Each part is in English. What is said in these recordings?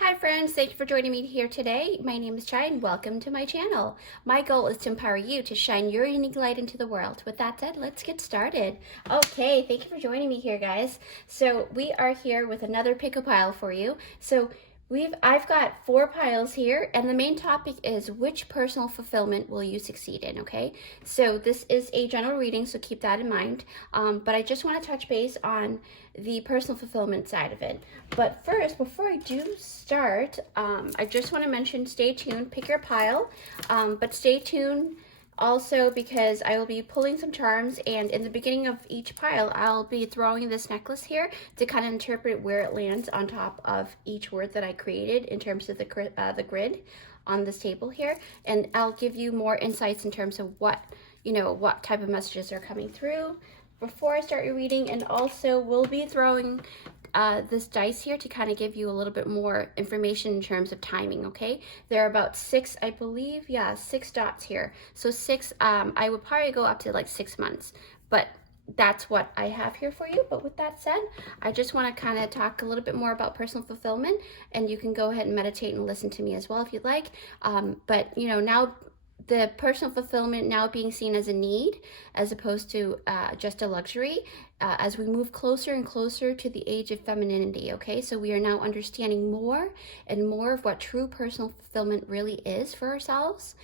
Hi friends, thank you for joining me here today. My name is Chai and welcome to my channel. My goal is to empower you to shine your unique light into the world. With that said, let's get started. Okay, thank you for joining me here, guys. So we are here with another pick a pile for you. I've got 4 piles here, and the main topic is which personal fulfillment will you succeed in, okay? So this is a general reading, so keep that in mind. But I just want to touch base on the personal fulfillment side of it. But first, before I do start, I just want to mention, stay tuned, pick your pile, but stay tuned also because I will be pulling some charms, and in the beginning of each pile I'll be throwing this necklace here to kind of interpret where it lands on top of each word that I created in terms of the grid on this table here, and I'll give you more insights in terms of what type of messages are coming through before I start your reading. And also we'll be throwing this dice here to kind of give you a little bit more information in terms of timing, okay? There are about 6, I believe, yeah, 6 dots here. So 6, I would probably go up to like 6 months, but that's what I have here for you. But with that said, I just want to kind of talk a little bit more about personal fulfillment, and you can go ahead and meditate and listen to me as well if you'd like. But now the personal fulfillment now being seen as a need as opposed to just a luxury as we move closer and closer to the age of femininity, okay? So we are now understanding more and more of what true personal fulfillment really is for ourselves.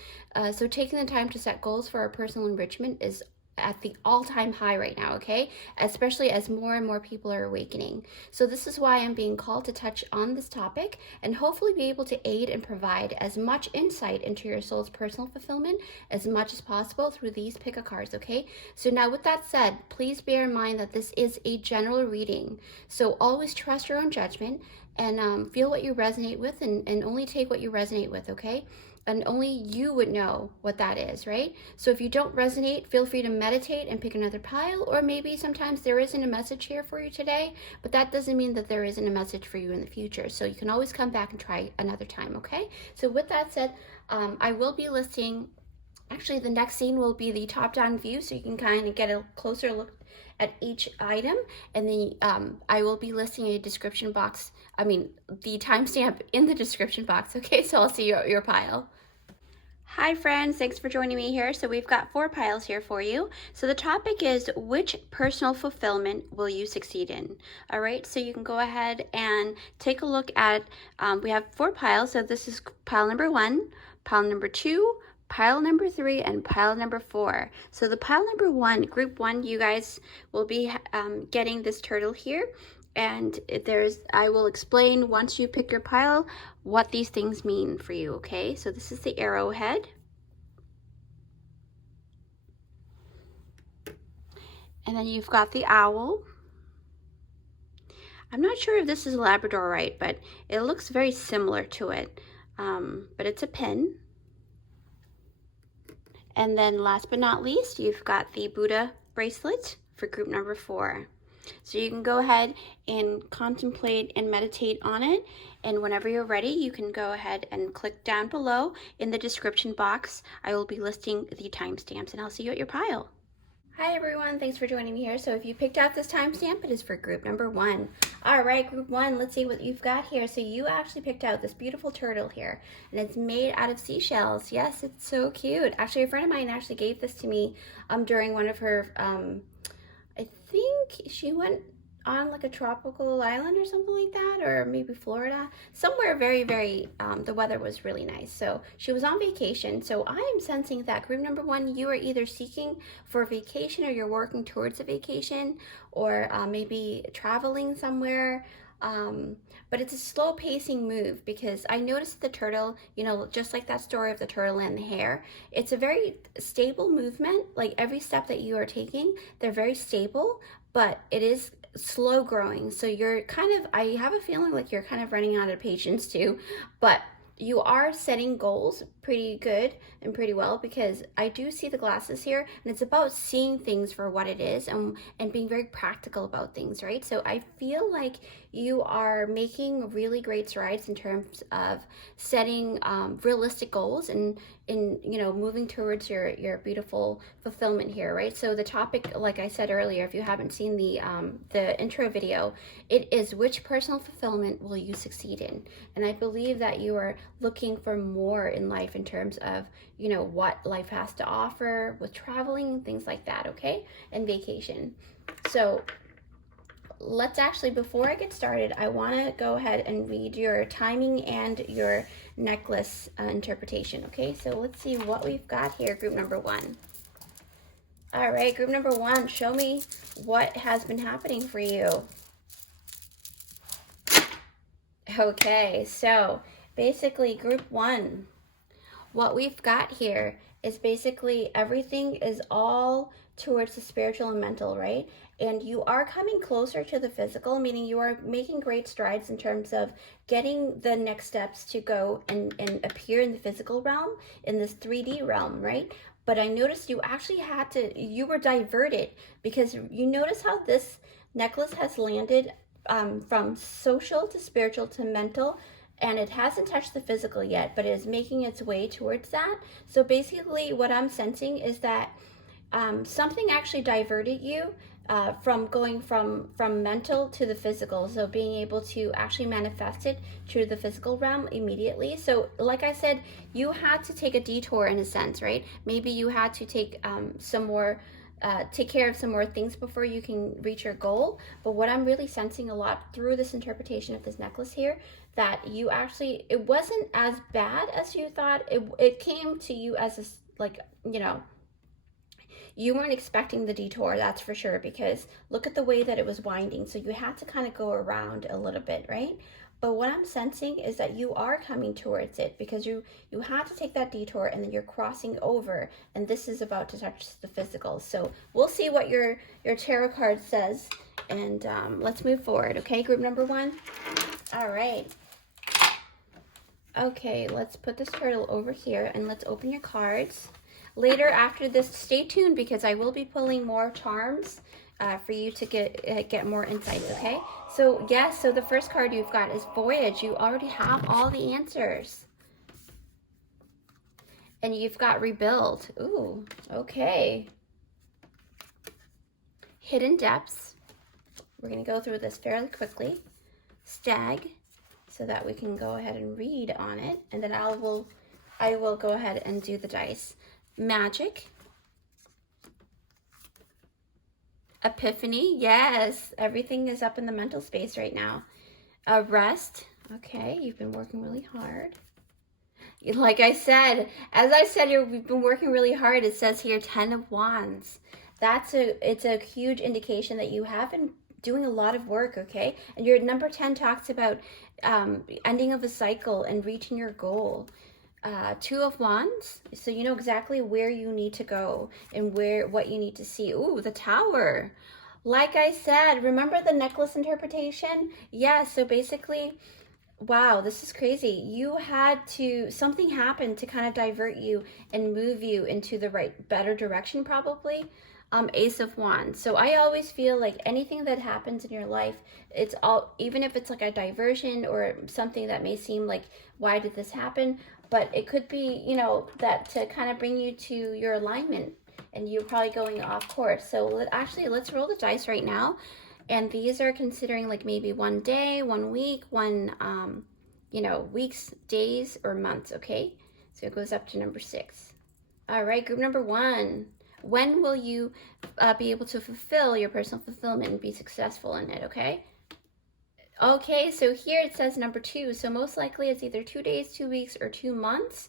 So taking the time to set goals for our personal enrichment is at the all-time high right now, okay? Especially as more and more people are awakening. So this is why I'm being called to touch on this topic and hopefully be able to aid and provide as much insight into your soul's personal fulfillment as much as possible through these pick a cards, okay? So now with that said, please bear in mind that this is a general reading. So always trust your own judgment and feel what you resonate with, and only take what you resonate with, okay? And only you would know what that is, right? So if you don't resonate, feel free to meditate and pick another pile, or maybe sometimes there isn't a message here for you today, but that doesn't mean that there isn't a message for you in the future. So you can always come back and try another time, okay? So with that said, I will be listing, actually the next scene will be the top-down view, so you can kind of get a closer look at each item, and then I will be listing a description box, the timestamp in the description box, okay? So I'll see your pile. Hi friends, thanks for joining me here. So we've got 4 piles here for you. So the topic is which personal fulfillment will you succeed in? All right, so you can go ahead and take a look at, we have 4 piles. So this is pile number 1, pile number 2, pile number 3, and pile number 4. So the pile number 1, group 1, you guys will be getting this turtle here. And I will explain once you pick your pile what these things mean for you, okay? So this is the arrowhead. And then you've got the owl. I'm not sure if this is labradorite, but it looks very similar to it. But it's a pin. And then last but not least, you've got the Buddha bracelet for group number 4. So you can go ahead and contemplate and meditate on it, and whenever you're ready you can go ahead and click down below in the description box. I will be listing the timestamps, and I'll see you at your pile. Hi everyone, thanks for joining me here. So if you picked out this timestamp, it is for group number 1. All right, group 1, let's see what you've got here. So you actually picked out this beautiful turtle here, and it's made out of seashells. Yes, it's so cute. Actually, a friend of mine actually gave this to me during one of her I think she went on like a tropical island or something like that, or maybe Florida, somewhere very, very, the weather was really nice. So she was on vacation. So I am sensing that group number 1, you are either seeking for a vacation, or you're working towards a vacation, or maybe traveling somewhere. But it's a slow pacing move, because I noticed the turtle, just like that story of the turtle and the hare, it's a very stable movement. Like every step that you are taking, they're very stable, but it is slow growing. So you're I have a feeling like you're kind of running out of patience too, but you are setting goals pretty good and pretty well, because I do see the glasses here, and it's about seeing things for what it is, and being very practical about things, right? So I feel like you are making really great strides in terms of setting realistic goals, and in, you know, moving towards your beautiful fulfillment here, right? So the topic, like I said earlier, if you haven't seen the intro video, it is which personal fulfillment will you succeed in? And I believe that you are looking for more in life in terms of, you know, what life has to offer with traveling, things like that, okay? And vacation. So let's actually, before I get started, I want to go ahead and read your timing and your necklace interpretation. Okay, so let's see what we've got here, group number one. All right, group number one, show me what has been happening for you. Okay, so basically group one, what we've got here is basically everything is all towards the spiritual and mental, right? And you are coming closer to the physical, meaning you are making great strides in terms of getting the next steps to go and appear in the physical realm, in this 3D realm, right? But I noticed you actually had to, you were diverted, because you notice how this necklace has landed from social to spiritual to mental, and it hasn't touched the physical yet, but it is making its way towards that. So basically what I'm sensing is that something actually diverted you from going from mental to the physical, so being able to actually manifest it to the physical realm immediately. So like I said, you had to take a detour in a sense, right? Maybe you had to take some more take care of some more things before you can reach your goal. But what I'm really sensing a lot through this interpretation of this necklace here, that you actually, it wasn't as bad as you thought. It came to you as a, like, you know, you weren't expecting the detour, that's for sure, because look at the way that it was winding. So you had to kind of go around a little bit, right? But what I'm sensing is that you are coming towards it, because you had to take that detour, and then you're crossing over, and this is about to touch the physical. So we'll see what your tarot card says, and let's move forward. Okay, group number one. All right. Okay, let's put this turtle over here, and let's open your cards. Later after this, stay tuned, because I will be pulling more charms for you to get more insights, okay? So yes, so the first card you've got is Voyage. You already have all the answers. And you've got Rebuild. Ooh, okay. Hidden Depths. We're going to go through this fairly quickly. Stag, so that we can go ahead and read on it. And then I will go ahead and do the dice. Magic. Epiphany. Yes, everything is up in the mental space right now. Rest. Okay, you've been working really hard. Like I said, as I said, we've been working really hard. It says here 10 of Wands. It's a huge indication that you have been doing a lot of work, okay? And your number 10 talks about ending of a cycle and reaching your goal. 2 of Wands, so you know exactly where you need to go and what you need to see. Ooh, the Tower. Like I said, remember the necklace interpretation? Yeah, so basically, wow, this is crazy. You had to, something happened to kind of divert you and move you into the better direction, probably. Ace of Wands. So I always feel like anything that happens in your life, it's all, even if it's like a diversion or something that may seem like, why did this happen? But it could be, you know, that to kind of bring you to your alignment, and you're probably going off course. So let's roll the dice right now. And these are considering like maybe 1 day, 1 week, you know, weeks, days, or months, okay? So it goes up to number 6. All right, group number 1. When will you be able to fulfill your personal fulfillment and be successful in it, okay? Okay, so here it says number 2. So most likely it's either 2 days, 2 weeks, or 2 months.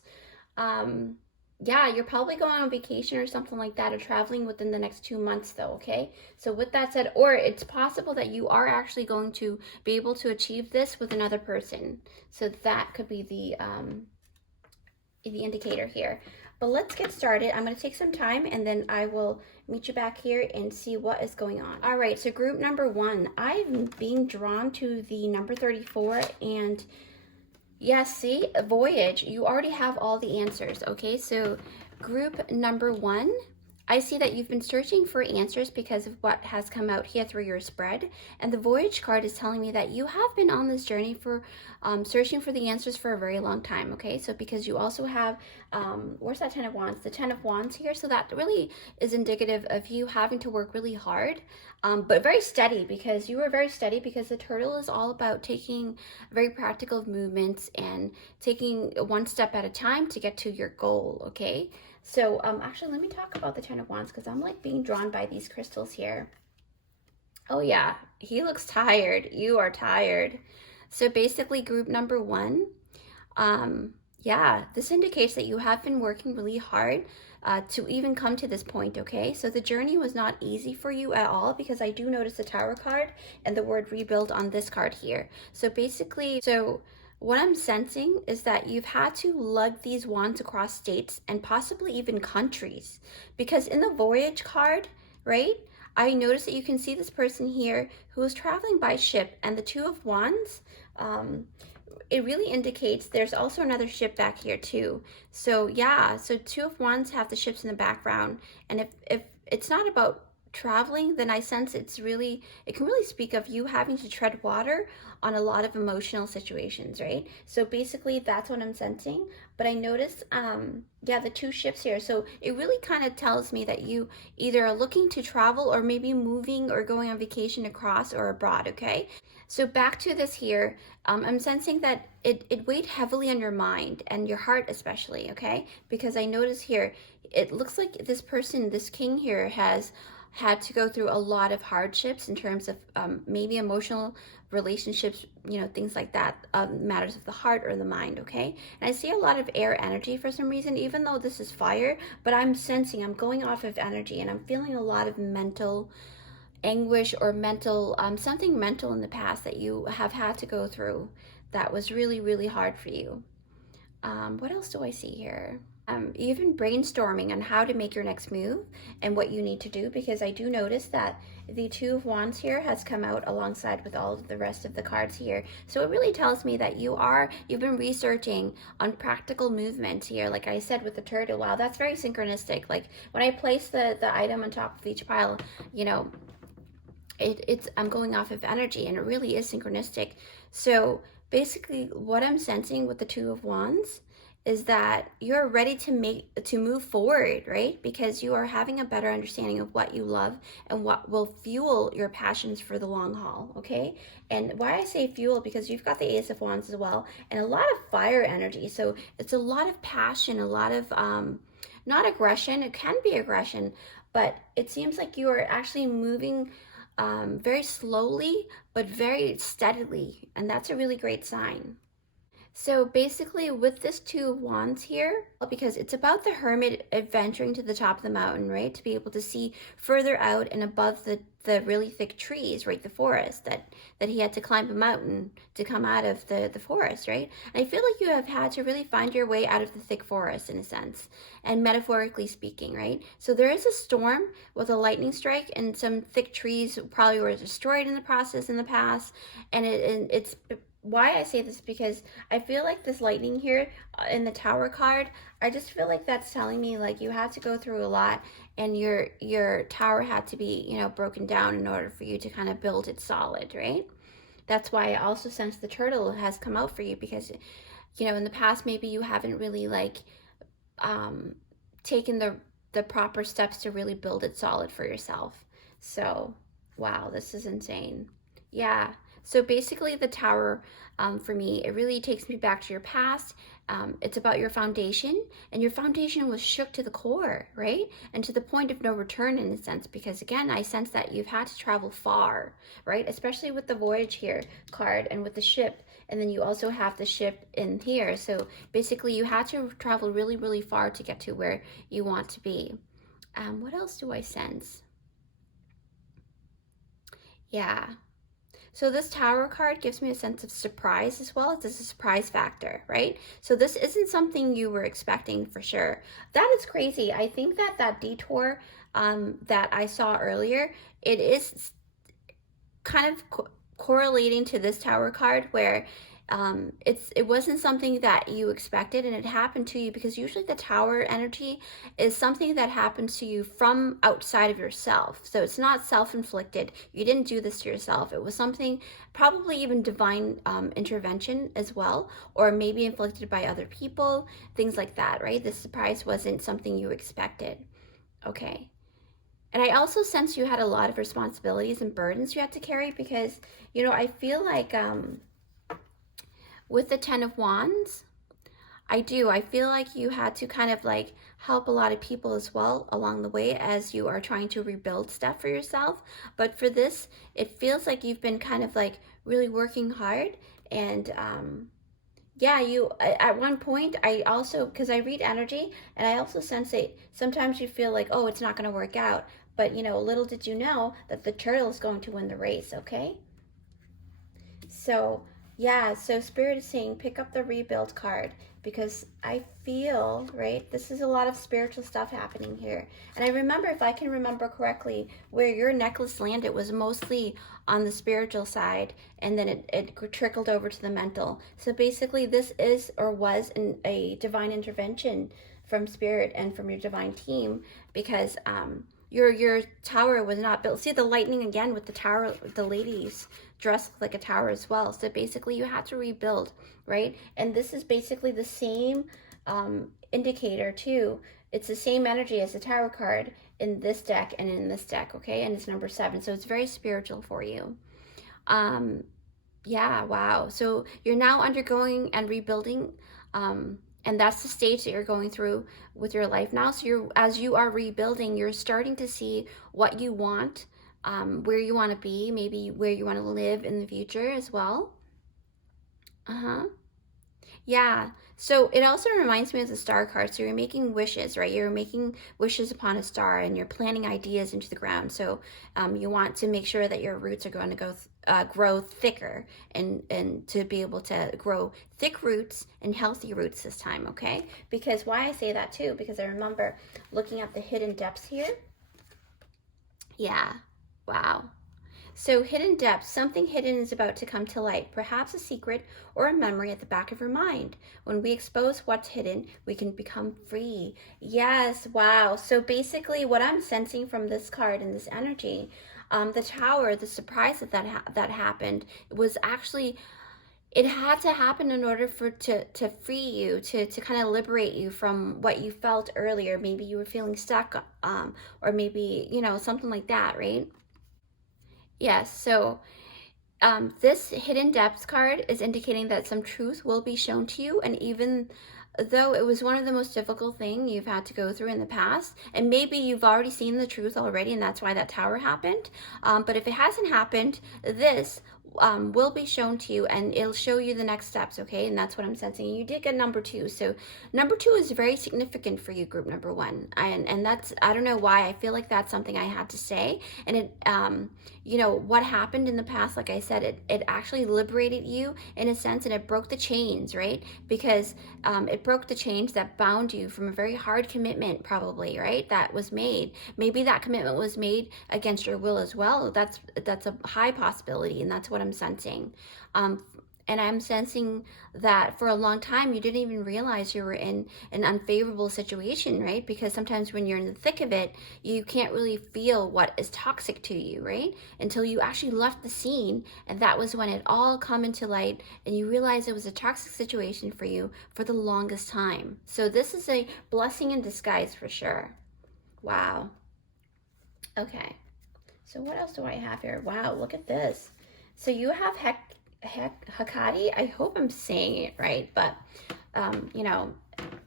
Yeah, you're probably going on vacation or something like that, or traveling within the next 2 months though, okay? So with that said, or it's possible that you are actually going to be able to achieve this with another person. So that could be the indicator here. But let's get started. I'm going to take some time, and then I will meet you back here and see what is going on. All right, so group number 1, I'm being drawn to the number 34, and yes, see, Voyage, you already have all the answers, okay? So group number 1, I see that you've been searching for answers because of what has come out here through your spread. And the Voyage card is telling me that you have been on this journey for searching for the answers for a very long time, okay? So because you also have, where's that Ten of Wands? The Ten of Wands here. So that really is indicative of you having to work really hard, but very steady, because you are very steady, because the turtle is all about taking very practical movements and taking one step at a time to get to your goal, okay? So actually, let me talk about the Ten of Wands, because I'm like being drawn by these crystals here. Oh yeah, he looks tired. You are tired. So basically, group number one, yeah, this indicates that you have been working really hard to even come to this point, okay? So the journey was not easy for you at all, because I do notice the Tower card and the word rebuild on this card here. So basically, what I'm sensing is that you've had to lug these wands across states and possibly even countries, because in the Voyage card, right, I noticed that you can see this person here who is traveling by ship, and the Two of Wands, it really indicates there's also another ship back here too. So yeah, so Two of Wands have the ships in the background, and if it's not about traveling, then I sense it can really speak of you having to tread water on a lot of emotional situations, right? So basically that's what I'm sensing. But I noticed, yeah, the two ships here. So it really kind of tells me that you either are looking to travel, or maybe moving or going on vacation across or abroad, okay? So back to this here, I'm sensing that it weighed heavily on your mind and your heart especially, okay? Because I notice here, it looks like this person, this king here, has had to go through a lot of hardships in terms of maybe emotional relationships, things like that, matters of the heart or the mind, okay? And I see a lot of air energy for some reason, even though this is fire, but I'm going off of energy, and I'm feeling a lot of mental anguish or mental, something mental in the past that you have had to go through that was really, really hard for you. What else do I see here? You've been brainstorming on how to make your next move and what you need to do, because I do notice that the Two of Wands here has come out alongside with all of the rest of the cards here. So it really tells me that you've been researching on practical movements here. Like I said with the turtle, wow, that's very synchronistic. Like when I place the item on top of each pile, I'm going off of energy, and it really is synchronistic. So basically what I'm sensing with the Two of Wands is that you're ready to move forward, right? Because you are having a better understanding of what you love and what will fuel your passions for the long haul, okay? And why I say fuel, because you've got the Ace of Wands as well, and a lot of fire energy. So it's a lot of passion, a lot of not aggression. It can be aggression, but it seems like you are actually moving very slowly but very steadily, and that's a really great sign. So basically with this Two of Wands here, because it's about the hermit adventuring to the top of the mountain, right? To be able to see further out and above the really thick trees, right? The forest that he had to climb a mountain to come out of the forest, right? And I feel like you have had to really find your way out of the thick forest in a sense, and metaphorically speaking, right? So there is a storm with a lightning strike, and some thick trees probably were destroyed in the process in the past, and it's why I say this, because I feel like this lightning here in the Tower card, I just feel like that's telling me like you had to go through a lot, and your tower had to be, broken down in order for you to kind of build it solid, right? That's why I also sense the turtle has come out for you, because, in the past, maybe you haven't really like taken the proper steps to really build it solid for yourself. So, wow, this is insane. Yeah. So basically the tower, for me, it really takes me back to your past. It's about your foundation, and your foundation was shook to the core, right? And to the point of no return in a sense, because again, I sense that you've had to travel far, right? Especially with the Voyage here card and with the ship. And then you also have the ship in here. So basically you had to travel really, really far to get to where you want to be. What else do I sense? Yeah. So this Tower card gives me a sense of surprise as well. It's a surprise factor, right? So this isn't something you were expecting for sure. That is crazy. I think that detour that I saw earlier, it is kind of correlating to this Tower card, where It wasn't something that you expected, and it happened to you because usually the tower energy is something that happens to you from outside of yourself. So it's not self-inflicted. You didn't do this to yourself. It was something, probably even divine intervention as well, or maybe inflicted by other people, things like that, right? The surprise wasn't something you expected. Okay. And I also sense you had a lot of responsibilities and burdens you had to carry because, I feel like with the Ten of Wands, I do. I feel like you had to kind of like help a lot of people as well along the way as you are trying to rebuild stuff for yourself. But for this, it feels like you've been kind of like really working hard. And yeah, at one point, I also, because I read energy, and I also sense that sometimes you feel like, oh, it's not going to work out. But, little did you know that the turtle is going to win the race, okay? So, yeah, so Spirit is saying pick up the rebuild card because I feel, right, this is a lot of spiritual stuff happening here. And I remember, if I can remember correctly, where your necklace landed was mostly on the spiritual side, and then it trickled over to the mental. So basically, this is or was a divine intervention from Spirit and from your divine team because your tower was not built. See the lightning again with the tower, the ladies dressed like a tower as well. So basically you had to rebuild, right? And this is basically the same indicator too. It's the same energy as the tower card in this deck and in this deck, okay? And it's number 7. So it's very spiritual for you. Yeah, wow. So you're now undergoing and rebuilding, and that's the stage that you're going through with your life now. So as you are rebuilding, you're starting to see what you want, where you want to be, maybe where you want to live in the future as well. Yeah. So it also reminds me of the star card. So you're making wishes, right? You're making wishes upon a star, and you're planting ideas into the ground. So you want to make sure that your roots are going to grow thicker and to be able to grow thick roots and healthy roots this time, okay? Because why I say that too, because I remember looking at the hidden depths here. Yeah. Wow. So hidden depths, something hidden is about to come to light, perhaps a secret or a memory at the back of your mind. When we expose what's hidden, we can become free. Yes, wow. So basically what I'm sensing from this card and this energy, the tower, the surprise that happened was actually, it had to happen in order to free you, to kind of liberate you from what you felt earlier. Maybe you were feeling stuck, or maybe, something like that, right? Yes, so this hidden depths card is indicating that some truth will be shown to you, and even though it was one of the most difficult things you've had to go through in the past, and maybe you've already seen the truth already, and that's why that tower happened, but if it hasn't happened, this will be shown to you, and it'll show you the next steps, okay? And that's what I'm sensing. You did get number 2, so number 2 is very significant for you, group number 1, and that's, I don't know why, I feel like that's something I had to say, and it, what happened in the past, like I said, it actually liberated you in a sense, and it broke the chains, right? Because it broke the chains that bound you from a very hard commitment, probably, right? That was made. Maybe that commitment was made against your will as well. That's a high possibility, and that's what I'm sensing. And I'm sensing that for a long time, you didn't even realize you were in an unfavorable situation, right? Because sometimes when you're in the thick of it, you can't really feel what is toxic to you, right? Until you actually left the scene, and that was when it all come into light, and you realize it was a toxic situation for you for the longest time. So this is a blessing in disguise for sure. Wow. Okay. So what else do I have here? Wow, look at this. So you have Hecate. I hope I'm saying it right, but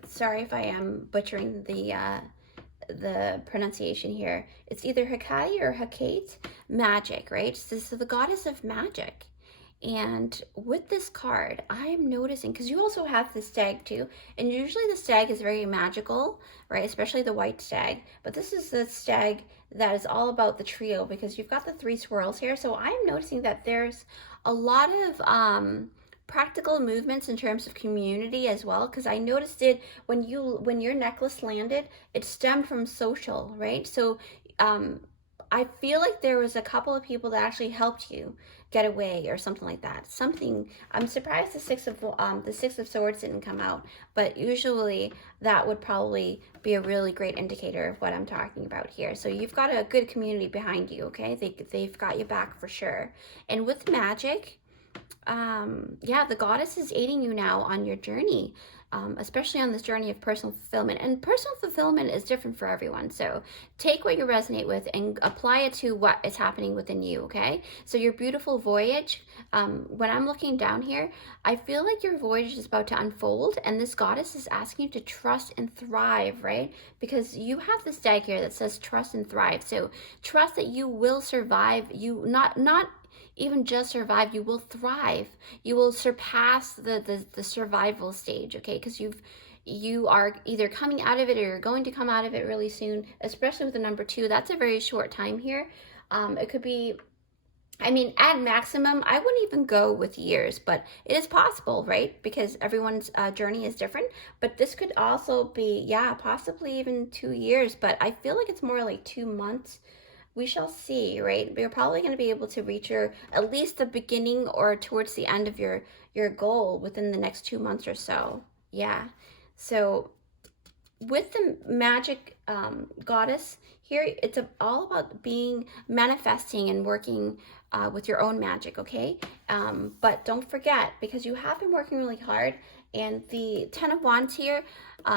sorry if I am butchering the pronunciation here. It's either Hecate or Hecate, magic, right? So the goddess of magic. And with this card, I'm noticing, because you also have the stag too, and usually the stag is very magical, right? Especially the white stag. But this is the stag that is all about the trio, because you've got the 3 swirls here. So I'm noticing that there's a lot of practical movements in terms of community as well, because I noticed it when your necklace landed, it stemmed from social, right? So I feel like there was a couple of people that actually helped you get away or something like that. Something, I'm surprised the Six of Swords didn't come out, but usually that would probably be a really great indicator of what I'm talking about here. So you've got a good community behind you, okay? They've got you back for sure. And with magic, yeah, the goddess is aiding you now on your journey, especially on this journey of personal fulfillment. And personal fulfillment is different for everyone. So take what you resonate with and apply it to what is happening within you, okay? So your beautiful voyage, when I'm looking down here, I feel like your voyage is about to unfold, and this goddess is asking you to trust and thrive, right? Because you have this deck here that says trust and thrive. So trust that you will survive. You not even just survive, you will thrive. You will surpass the survival stage, okay? Because you are either coming out of it or you're going to come out of it really soon, especially with the number 2. That's a very short time here. It could be, I mean, at maximum, I wouldn't even go with years, but it is possible, right? Because everyone's journey is different. But this could also be, yeah, possibly even 2 years, but I feel like it's more like 2 months. We shall see, right? You're probably going to be able to reach your, at least the beginning or towards the end of your goal within the next 2 months or so. Yeah. So with the magic goddess here, it's all about manifesting and working with your own magic, okay? But don't forget, because you have been working really hard, and the 10 of Wands here,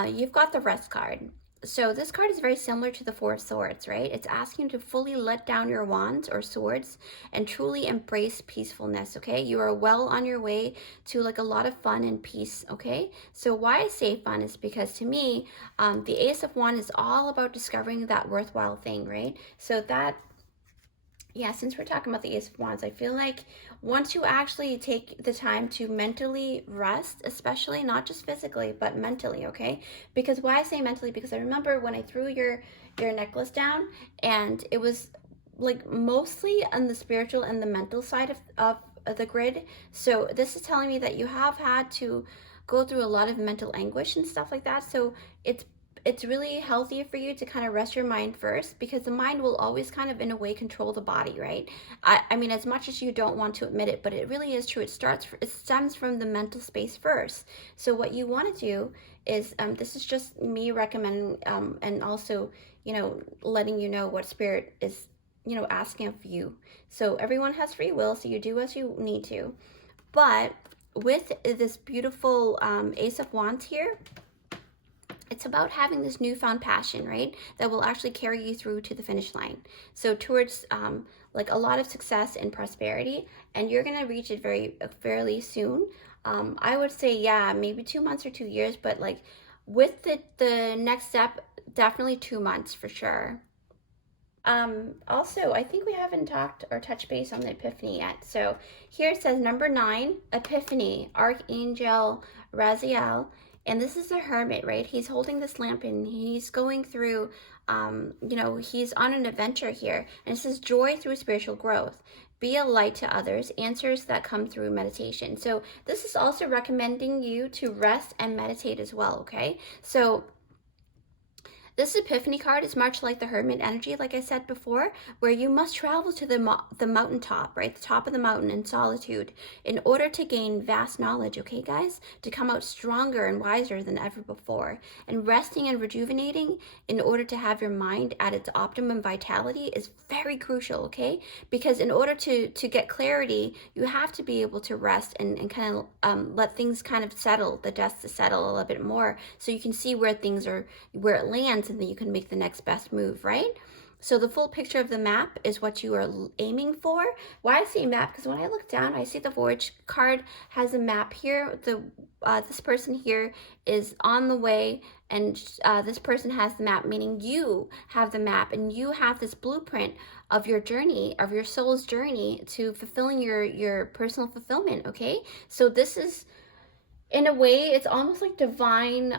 you've got the rest card. So this card is very similar to the Four of Swords, right? It's asking you to fully let down your wands or swords and truly embrace peacefulness, okay? You are well on your way to like a lot of fun and peace, okay? So why I say fun is because to me, the Ace of Wands is all about discovering that worthwhile thing, right? So that, yeah, since we're talking about the Ace of Wands, I feel like once you actually take the time to mentally rest, especially not just physically, but mentally, okay? Because why I say mentally, because I remember when I threw your necklace down, and it was like mostly on the spiritual and the mental side of the grid. So this is telling me that you have had to go through a lot of mental anguish and stuff like that. So it's really healthy for you to kind of rest your mind first, because the mind will always kind of in a way control the body, right? I mean, as much as you don't want to admit it, but it really is true. It stems from the mental space first. So what you want to do is, this is just me recommending, and also, you know, letting you know what spirit is, you know, asking of you. So everyone has free will, so you do as you need to. But with this beautiful Ace of Wands here, it's about having this newfound passion, right? That will actually carry you through to the finish line. So towards like a lot of success and prosperity, and you're gonna reach it fairly soon. I would say, yeah, maybe 2 months or 2 years, but like with the next step, definitely 2 months for sure. Also, I think we haven't talked or touched base on the Epiphany yet. So here it says number 9, Epiphany, Archangel Raziel. And this is a hermit, right? He's holding this lamp and he's going through, you know, he's on an adventure here. And it says joy through spiritual growth. Be a light to others, answers that come through meditation. So this is also recommending you to rest and meditate as well, okay? So this Epiphany card is much like the Hermit energy, like I said before, where you must travel to the mountaintop, right? The top of the mountain in solitude in order to gain vast knowledge, okay, guys? To come out stronger and wiser than ever before. And resting and rejuvenating in order to have your mind at its optimum vitality is very crucial, okay? Because in order to get clarity, you have to be able to rest and kind of let things kind of settle, the dust to settle a little bit more, so you can see where things are, where it lands, and then you can make the next best move, right? So the full picture of the map is what you are aiming for. Why I say map? Because when I look down, I see the Voyage card has a map here. This person here is on the way, and this person has the map, meaning you have the map, and you have this blueprint of your journey, of your soul's journey to fulfilling your personal fulfillment, okay? So this is, in a way, it's almost like divine,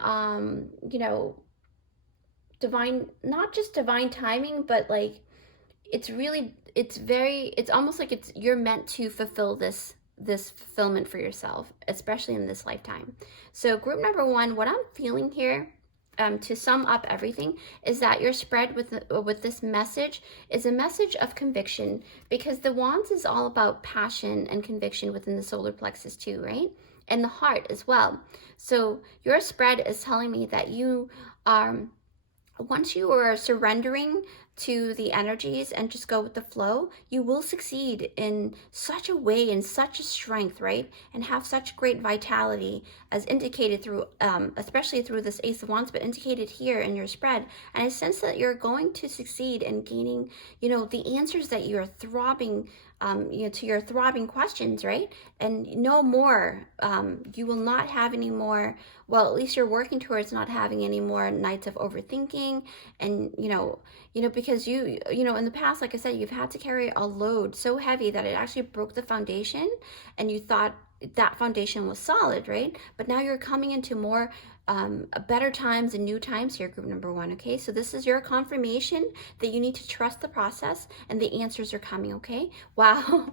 you know, divine, not just divine timing, but like it's almost like you're meant to fulfill this fulfillment for yourself, especially in this lifetime. So group number 1, what I'm feeling here to sum up everything, is that your spread with this message is a message of conviction, because the wands is all about passion and conviction within the solar plexus too, right? And the heart as well. So your spread is telling me that you are, once you are surrendering to the energies and just go with the flow, you will succeed in such a way, in such a strength, right? And have such great vitality, as indicated through, especially through this Ace of Wands, but indicated here in your spread. And I sense that you're going to succeed in gaining, the answers that you're throbbing, to your throbbing questions, right? And no more, you will not have any more, well, at least you're working towards not having any more nights of overthinking. And, because in the past, like I said, you've had to carry a load so heavy that it actually broke the foundation, and you thought that foundation was solid, right? But now you're coming into more better times and new times here, group number one, okay? So this is your confirmation that you need to trust the process, and the answers are coming, okay? Wow.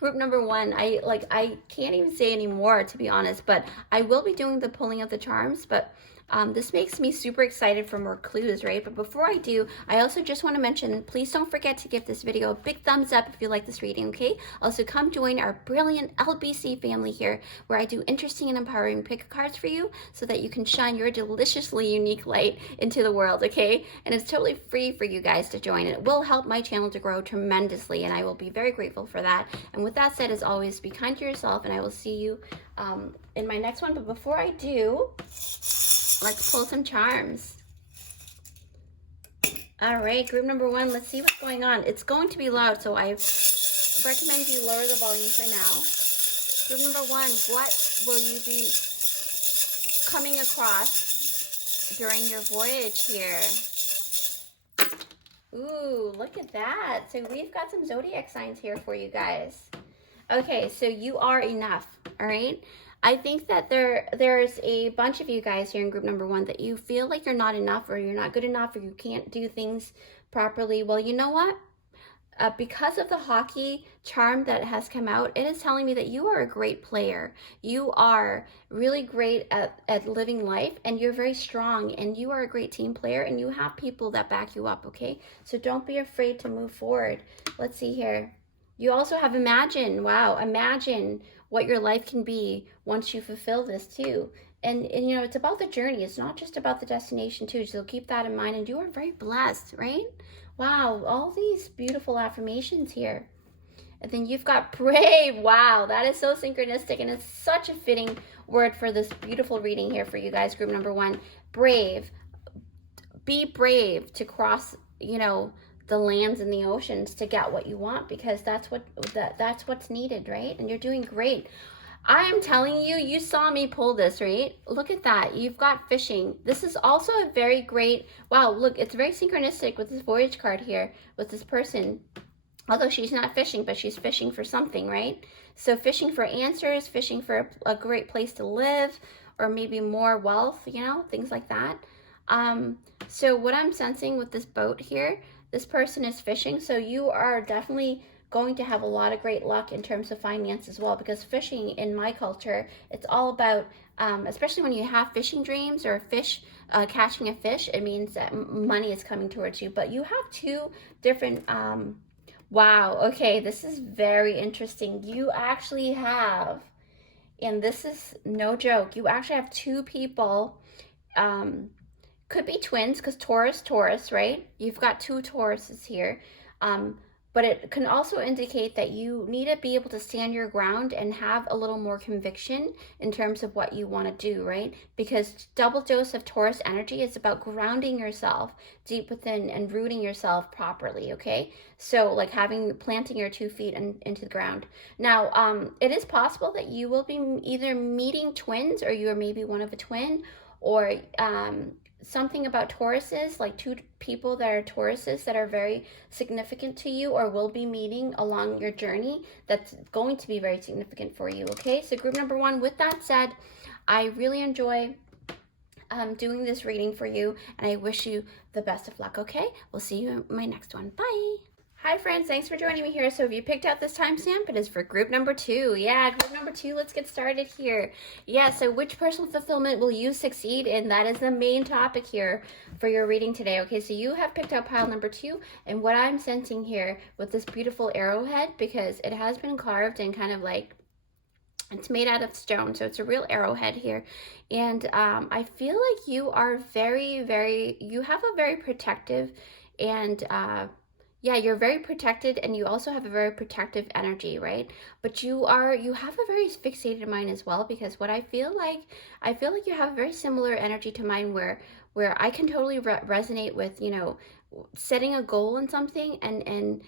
Group number one, I can't even say anymore, to be honest, but I will be doing the pulling of the charms, but this makes me super excited for more clues, right? But before I do, I also just want to mention, please don't forget to give this video a big thumbs up if you like this reading, okay? Also, come join our brilliant LBC family here, where I do interesting and empowering pick cards for you, so that you can shine your deliciously unique light into the world, okay? And it's totally free for you guys to join. It will help my channel to grow tremendously, and I will be very grateful for that. And with that said, as always, be kind to yourself, and I will see you in my next one. But before I do, let's pull some charms. All right, group number one, let's see what's going on. It's going to be loud, so I recommend you lower the volume for now. Group number one, what will you be coming across during your voyage here? Ooh, look at that. So we've got some zodiac signs here for you guys. Okay, so you are enough, all right? I think that there's a bunch of you guys here in group number one that you feel like you're not enough, or you're not good enough, or you can't do things properly. Well, you know what? Because of the hockey charm that has come out, it is telling me that you are a great player. You are really great at living life, and you're very strong, and you are a great team player, and you have people that back you up, okay? So don't be afraid to move forward. Let's see here. You also have imagine. Wow, imagine what your life can be once you fulfill this too. And it's about the journey. It's not just about the destination too. So keep that in mind. And you are very blessed, right? Wow, all these beautiful affirmations here. And then you've got brave. Wow, that is so synchronistic. And it's such a fitting word for this beautiful reading here for you guys, group number one. Brave. Be brave to cross, the lands and the oceans to get what you want, because that's what's needed, right? And you're doing great. I'm telling you, you saw me pull this, right? Look at that. You've got fishing. This is also a very great, wow, look, it's very synchronistic with this voyage card here with this person. Although she's not fishing, but she's fishing for something, right? So fishing for answers, fishing for a great place to live, or maybe more wealth, things like that. So what I'm sensing with this boat here, this person is fishing, so you are definitely going to have a lot of great luck in terms of finance as well, because fishing in my culture, it's all about, especially when you have fishing dreams or catching a fish, it means that money is coming towards you. But you have two different, wow, okay, this is very interesting. You actually have, and this is no joke, you actually have two people, could be twins, because Taurus, right? You've got two Tauruses here. But it can also indicate that you need to be able to stand your ground and have a little more conviction in terms of what you want to do, right? Because double dose of Taurus energy is about grounding yourself deep within and rooting yourself properly, okay? So like planting your 2 feet into the ground. Now, it is possible that you will be either meeting twins, or you are maybe one of a twin, or something about Tauruses, like two people that are Tauruses that are very significant to you, or will be meeting along your journey, that's going to be very significant for you, okay? So group number one, with that said, I really enjoy doing this reading for you, and I wish you the best of luck, okay? We'll see you in my next one. Bye. Hi. Hi friends, thanks for joining me here. So if you picked out this timestamp, it is for group number 2. Yeah, group number 2, let's get started here. Yeah, so which personal fulfillment will you succeed in? That is the main topic here for your reading today. Okay, so you have picked out pile number 2, and what I'm sensing here with this beautiful arrowhead, because it has been carved and kind of like, it's made out of stone, so it's a real arrowhead here. And I feel like you are you have a very protective and yeah, you're very protected, and you also have a very protective energy, right? But you have a very fixated mind as well, because what I feel like you have a very similar energy to mine, where I can totally resonate with, you know, setting a goal in something, and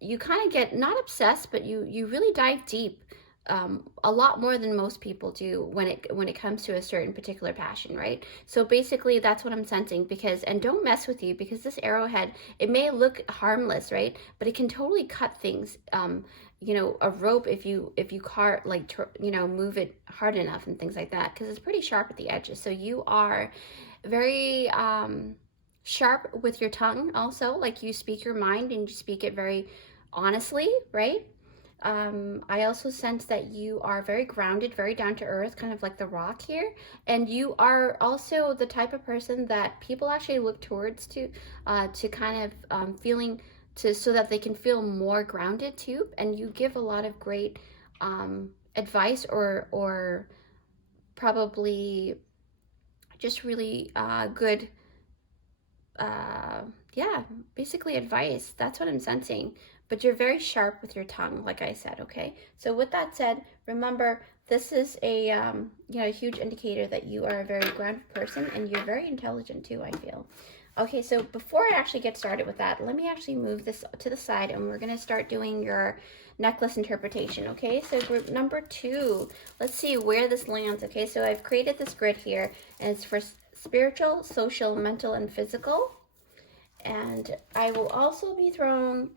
you kind of get not obsessed, but you really dive deep, a lot more than most people do when it comes to a certain particular passion, right? So basically that's what I'm sensing, because, and don't mess with you, because this arrowhead, it may look harmless, right? But it can totally cut things. You know, a rope, if you move it hard enough and things like that, because it's pretty sharp at the edges. So you are very sharp with your tongue also, like you speak your mind and you speak it very honestly, right? I also sense that you are very grounded, very down to earth, kind of like the rock here. And you are also the type of person that people actually look towards to kind of feeling to, so that they can feel more grounded too. And you give a lot of great advice, or probably just really good, yeah, basically advice. That's what I'm sensing. But you're very sharp with your tongue, like I said, okay? So with that said, remember, this is a a huge indicator that you are a very grounded person, and you're very intelligent too, I feel. Okay, so before I actually get started with that, let me actually move this to the side, and we're going to start doing your necklace interpretation, okay? So group number 2, let's see where this lands, okay? So I've created this grid here, and it's for spiritual, social, mental, and physical. And I will also be throwing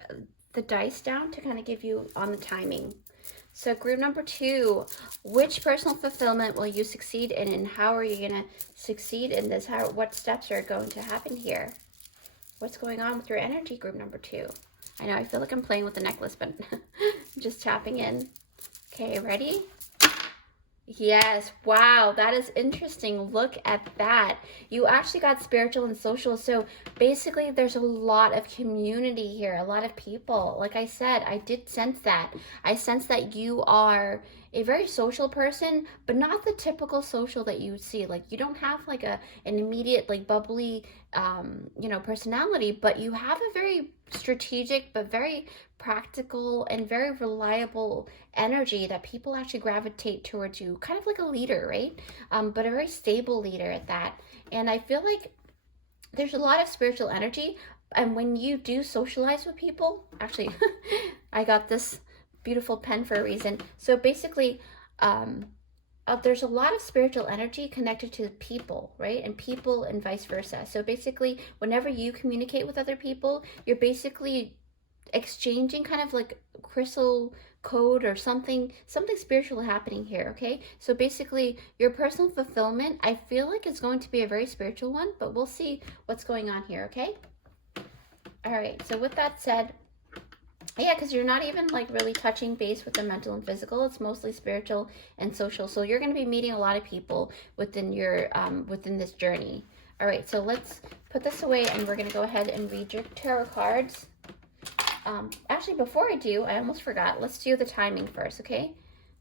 the dice down to kind of give you on the timing. So group number 2, which personal fulfillment will you succeed in, and how are you going to succeed in this? What steps are going to happen here? What's going on with your energy, group number 2? I know I feel like I'm playing with the necklace, but just tapping in. Okay, ready? Yes, wow, that is interesting. Look at that. You actually got spiritual and social. So basically there's a lot of community here, a lot of people. Like I said, I did sense that. I sense that you are a very social person, but not the typical social that you see. Like, you don't have like an immediate, like, bubbly personality, but you have a very strategic but very practical and very reliable energy that people actually gravitate towards you, kind of like a leader, right? But a very stable leader at that. And I feel like there's a lot of spiritual energy, and when you do socialize with people, actually I got this beautiful pen for a reason. So basically there's a lot of spiritual energy connected to people, right? And people and vice versa. So basically, whenever you communicate with other people, you're basically exchanging kind of like crystal code or something spiritual happening here, okay? So basically, your personal fulfillment, I feel like it's going to be a very spiritual one, but we'll see what's going on here, okay? All right, so with that said, yeah, because you're not even like really touching base with the mental and physical. It's mostly spiritual and social. So you're going to be meeting a lot of people within your within this journey. All right, so let's put this away, and we're going to go ahead and read your tarot cards. Actually, before I do, I almost forgot. Let's do the timing first, okay?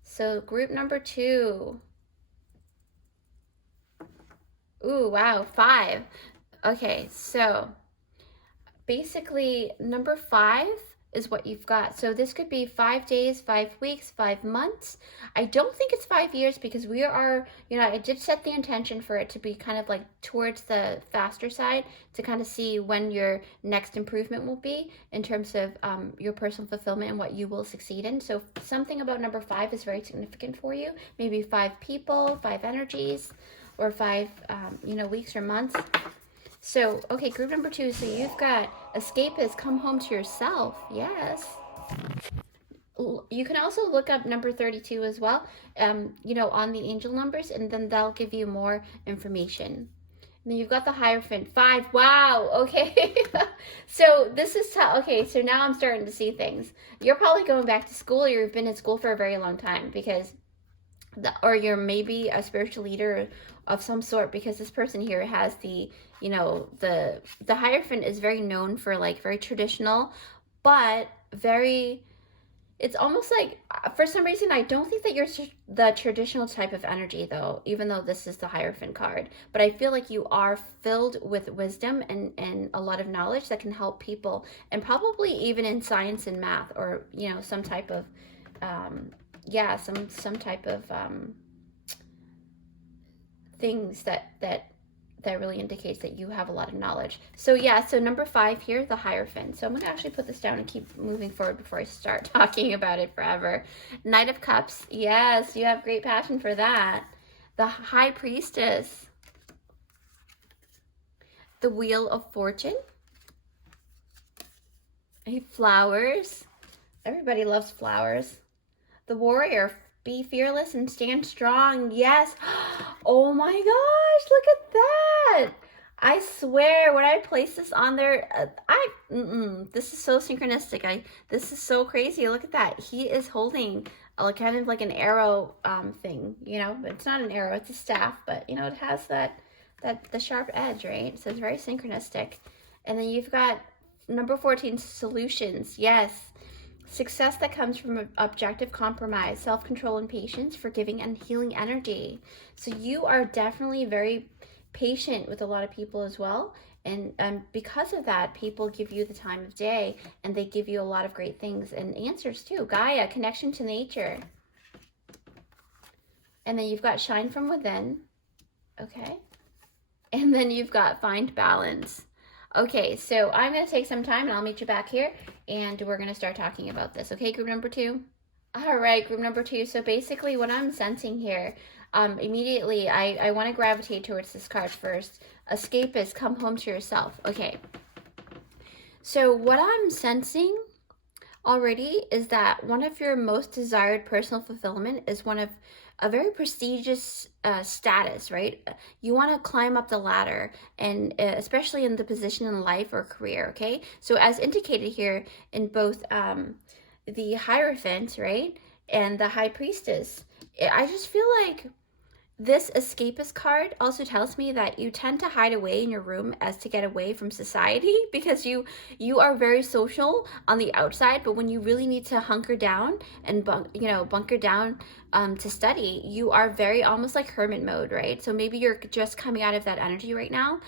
So group number 2. Ooh, wow, 5. Okay, so basically number 5 is what you've got. So this could be 5 days, 5 weeks, 5 months. I don't think it's 5 years, because we are, I did set the intention for it to be kind of like towards the faster side, to kind of see when your next improvement will be in terms of your personal fulfillment and what you will succeed in. So something about number 5 is very significant for you. Maybe 5 people, 5 energies, or 5, weeks or months. So, okay, group number 2, so you've got escapist, come home to yourself. Yes. You can also look up number 32 as well, on the angel numbers, and then that'll give you more information. Then you've got the Hierophant. 5. Wow. Okay. So this is okay. So now I'm starting to see things. You're probably going back to school. You've been in school for a very long time because, or you're maybe a spiritual leader of some sort, because this person here has the, you know, the Hierophant is very known for like very traditional, but very, it's almost like, for some reason, I don't think that you're the traditional type of energy, though, even though this is the Hierophant card. But I feel like you are filled with wisdom and a lot of knowledge that can help people, and probably even in science and math, or, you know, some type of, yeah, some type of things that really indicates that you have a lot of knowledge. So yeah, so number 5 here, the Hierophant. So I'm gonna actually put this down and keep moving forward before I start talking about it forever. Knight of Cups. Yes, you have great passion for that. The High Priestess. The Wheel of Fortune. Flowers. Everybody loves flowers. The Warrior. Be fearless and stand strong. Yes. Oh my gosh, look at that. I swear, when I place this on there, this is so synchronistic. This is so crazy. Look at that. He is holding kind of like an arrow thing, you know. It's not an arrow, it's a staff, but you know, it has the sharp edge, right? So it's very synchronistic. And then you've got number 14, solutions. Yes. Success that comes from objective compromise, self-control and patience, forgiving and healing energy. So you are definitely very patient with a lot of people as well. And because of that, people give you the time of day, and they give you a lot of great things and answers too. Gaia, connection to nature. And then you've got shine from within. Okay. And then you've got find balance. Okay, so I'm going to take some time and I'll meet you back here and we're going to start talking about this. Okay, group number 2? All right, group number 2. So basically what I'm sensing here, immediately I want to gravitate towards this card first. Escapist, come home to yourself. Okay. So what I'm sensing already is that one of your most desired personal fulfillment is one of a very prestigious status, right? You want to climb up the ladder, and especially in the position in life or career, okay? So as indicated here in both the Hierophant, right, and the High Priestess, I just feel like this escapist card also tells me that you tend to hide away in your room as to get away from society, because you are very social on the outside, but when you really need to hunker down and bunker down to study, you are very almost like hermit mode, right? So maybe you're just coming out of that energy right now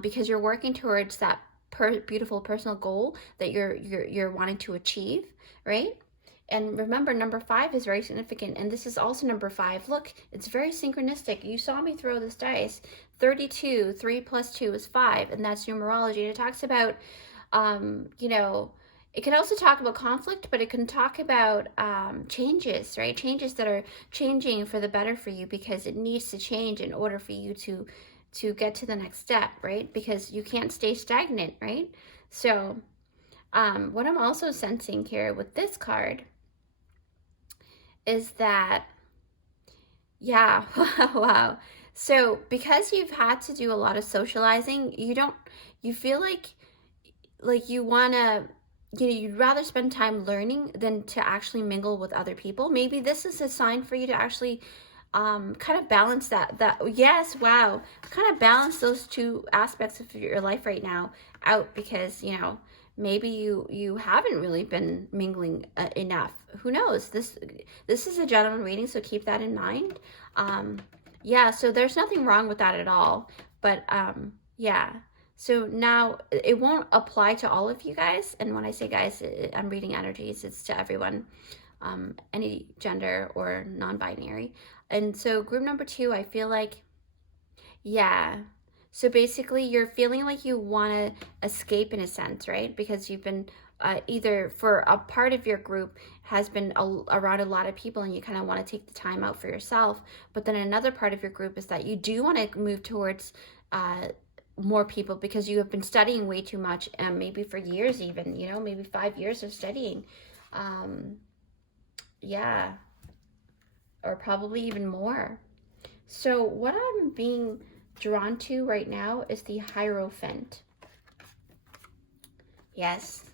because you're working towards that beautiful personal goal that you're wanting to achieve, right? And remember, number 5 is very significant. And this is also number 5. Look, it's very synchronistic. You saw me throw this dice. 32, 3 plus 2 is 5. And that's numerology. And it talks about, you know, it can also talk about conflict, but it can talk about changes, right? Changes that are changing for the better for you, because it needs to change in order for you to get to the next step, right? Because you can't stay stagnant, right? So what I'm also sensing here with this card is that, yeah, wow. So because you've had to do a lot of socializing, you feel like you want to, you know, you'd rather spend time learning than to actually mingle with other people. Maybe this is a sign for you to actually kind of balance that, yes, wow, kind of balance those two aspects of your life right now out, because, you know, maybe you haven't really been mingling enough. Who knows? This is a general reading, so keep that in mind. Yeah, so there's nothing wrong with that at all. But yeah, so now it won't apply to all of you guys. And when I say guys, I'm reading energies. It's to everyone, any gender or non-binary. And so group number 2, I feel like, yeah. So basically, you're feeling like you want to escape in a sense, right? Because you've been either for a part of your group has been around a lot of people, and you kind of want to take the time out for yourself. But then another part of your group is that you do want to move towards more people, because you have been studying way too much, and maybe for years even, you know, maybe 5 years of studying. Yeah, or probably even more. So what I'm being drawn to right now is the Hierophant. Yes.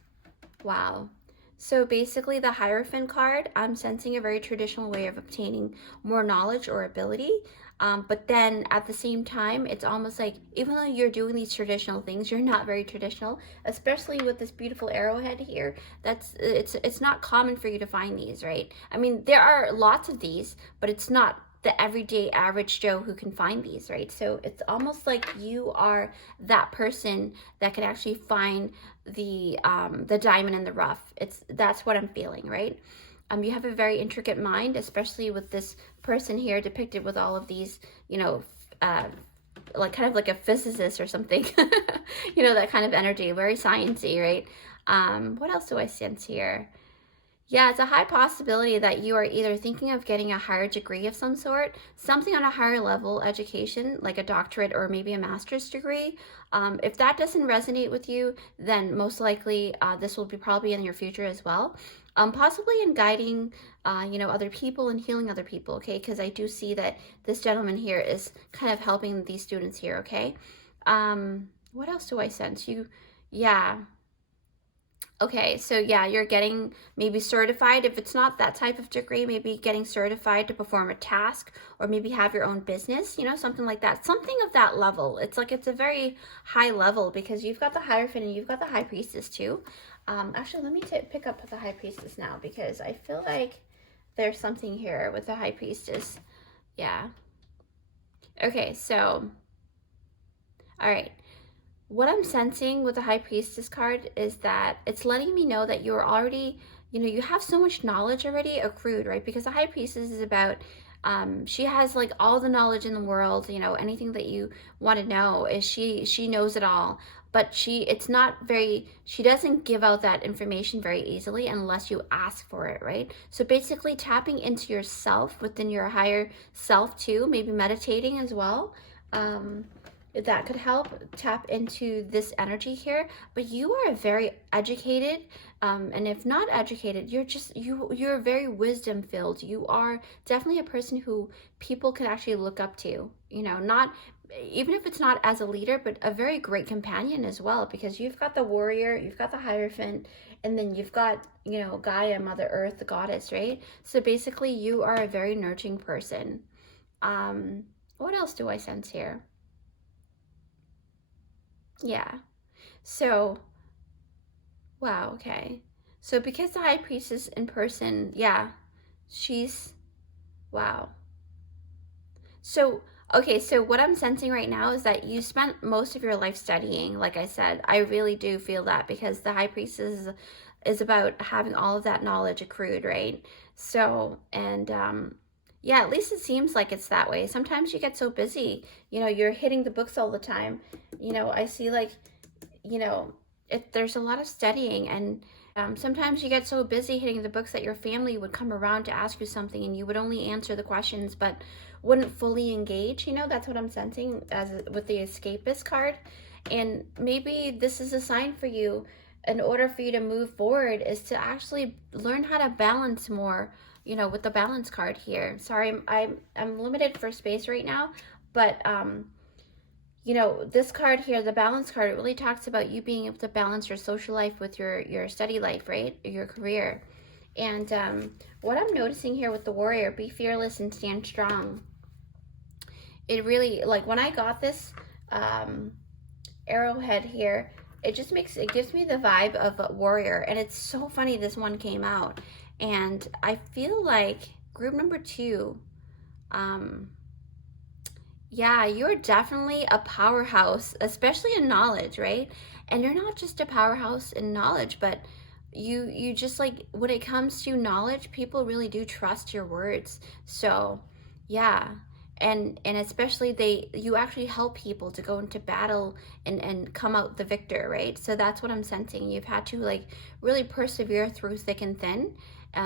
Wow. So basically the Hierophant card, I'm sensing a very traditional way of obtaining more knowledge or ability. But then at the same time, it's almost like even though you're doing these traditional things, you're not very traditional, especially with this beautiful arrowhead here. It's not common for you to find these, right? I mean, there are lots of these, but it's not the everyday average Joe who can find these, right? So it's almost like you are that person that can actually find the diamond in the rough. That's what I'm feeling, right? You have a very intricate mind, especially with this person here depicted with all of these, you know, like kind of like a physicist or something, you know, that kind of energy, very sciencey, right? What else do I sense here? Yeah, it's a high possibility that you are either thinking of getting a higher degree of some sort, something on a higher level education, like a doctorate or maybe a master's degree. If that doesn't resonate with you, then most likely this will be probably in your future as well. Possibly in guiding, you know, other people and healing other people, okay? Because I do see that this gentleman here is kind of helping these students here, okay? What else do I sense? Yeah. Okay, so yeah, you're getting maybe certified. If it's not that type of degree, maybe getting certified to perform a task or maybe have your own business, you know, something like that. Something of that level. It's like it's a very high level because you've got the Hierophant and you've got the High Priestess too. Actually, let me pick up the High Priestess now because I feel like there's something here with the High Priestess. Yeah. Okay, so, all right. What I'm sensing with the High Priestess card is that it's letting me know that you're already, you know, you have so much knowledge already accrued, right? Because the High Priestess is about, she has like all the knowledge in the world, you know, anything that you want to know is she knows it all. But she doesn't give out that information very easily unless you ask for it, right? So basically tapping into yourself within your higher self too, maybe meditating as well. That could help tap into this energy here. But you are very educated, and if not educated, you're very wisdom filled. You are definitely a person who people can actually look up to, you know, not even if it's not as a leader, but a very great companion as well, because you've got the warrior, you've got the Hierophant, and then you've got, you know, Gaia, Mother Earth, the goddess, right? So basically you are a very nurturing person. What else do I sense here? Yeah. So, wow, okay. So because the High Priestess in person, yeah, she's, wow. So, okay, so what I'm sensing right now is that you spent most of your life studying, like I said. I really do feel that because the High Priestess is about having all of that knowledge accrued, right? So, and yeah, at least it seems like it's that way. Sometimes you get so busy, you know, you're hitting the books all the time. You know, I see like, you know, there's a lot of studying and sometimes you get so busy hitting the books that your family would come around to ask you something and you would only answer the questions but wouldn't fully engage. You know, that's what I'm sensing with the Escapist card. And maybe this is a sign for you in order for you to move forward is to actually learn how to balance more, you know, with the balance card here. Sorry, I'm limited for space right now, but you know, this card here, the balance card, it really talks about you being able to balance your social life with your study life, right? Your career. And what I'm noticing here with the warrior, be fearless and stand strong. It really, like when I got this arrowhead here, it gives me the vibe of a warrior. And it's so funny this one came out. And I feel like group number 2, yeah, you're definitely a powerhouse, especially in knowledge, right? And you're not just a powerhouse in knowledge, but you just like when it comes to knowledge, people really do trust your words. So, yeah. And especially you actually help people to go into battle and come out the victor, right? So that's what I'm sensing. You've had to like really persevere through thick and thin.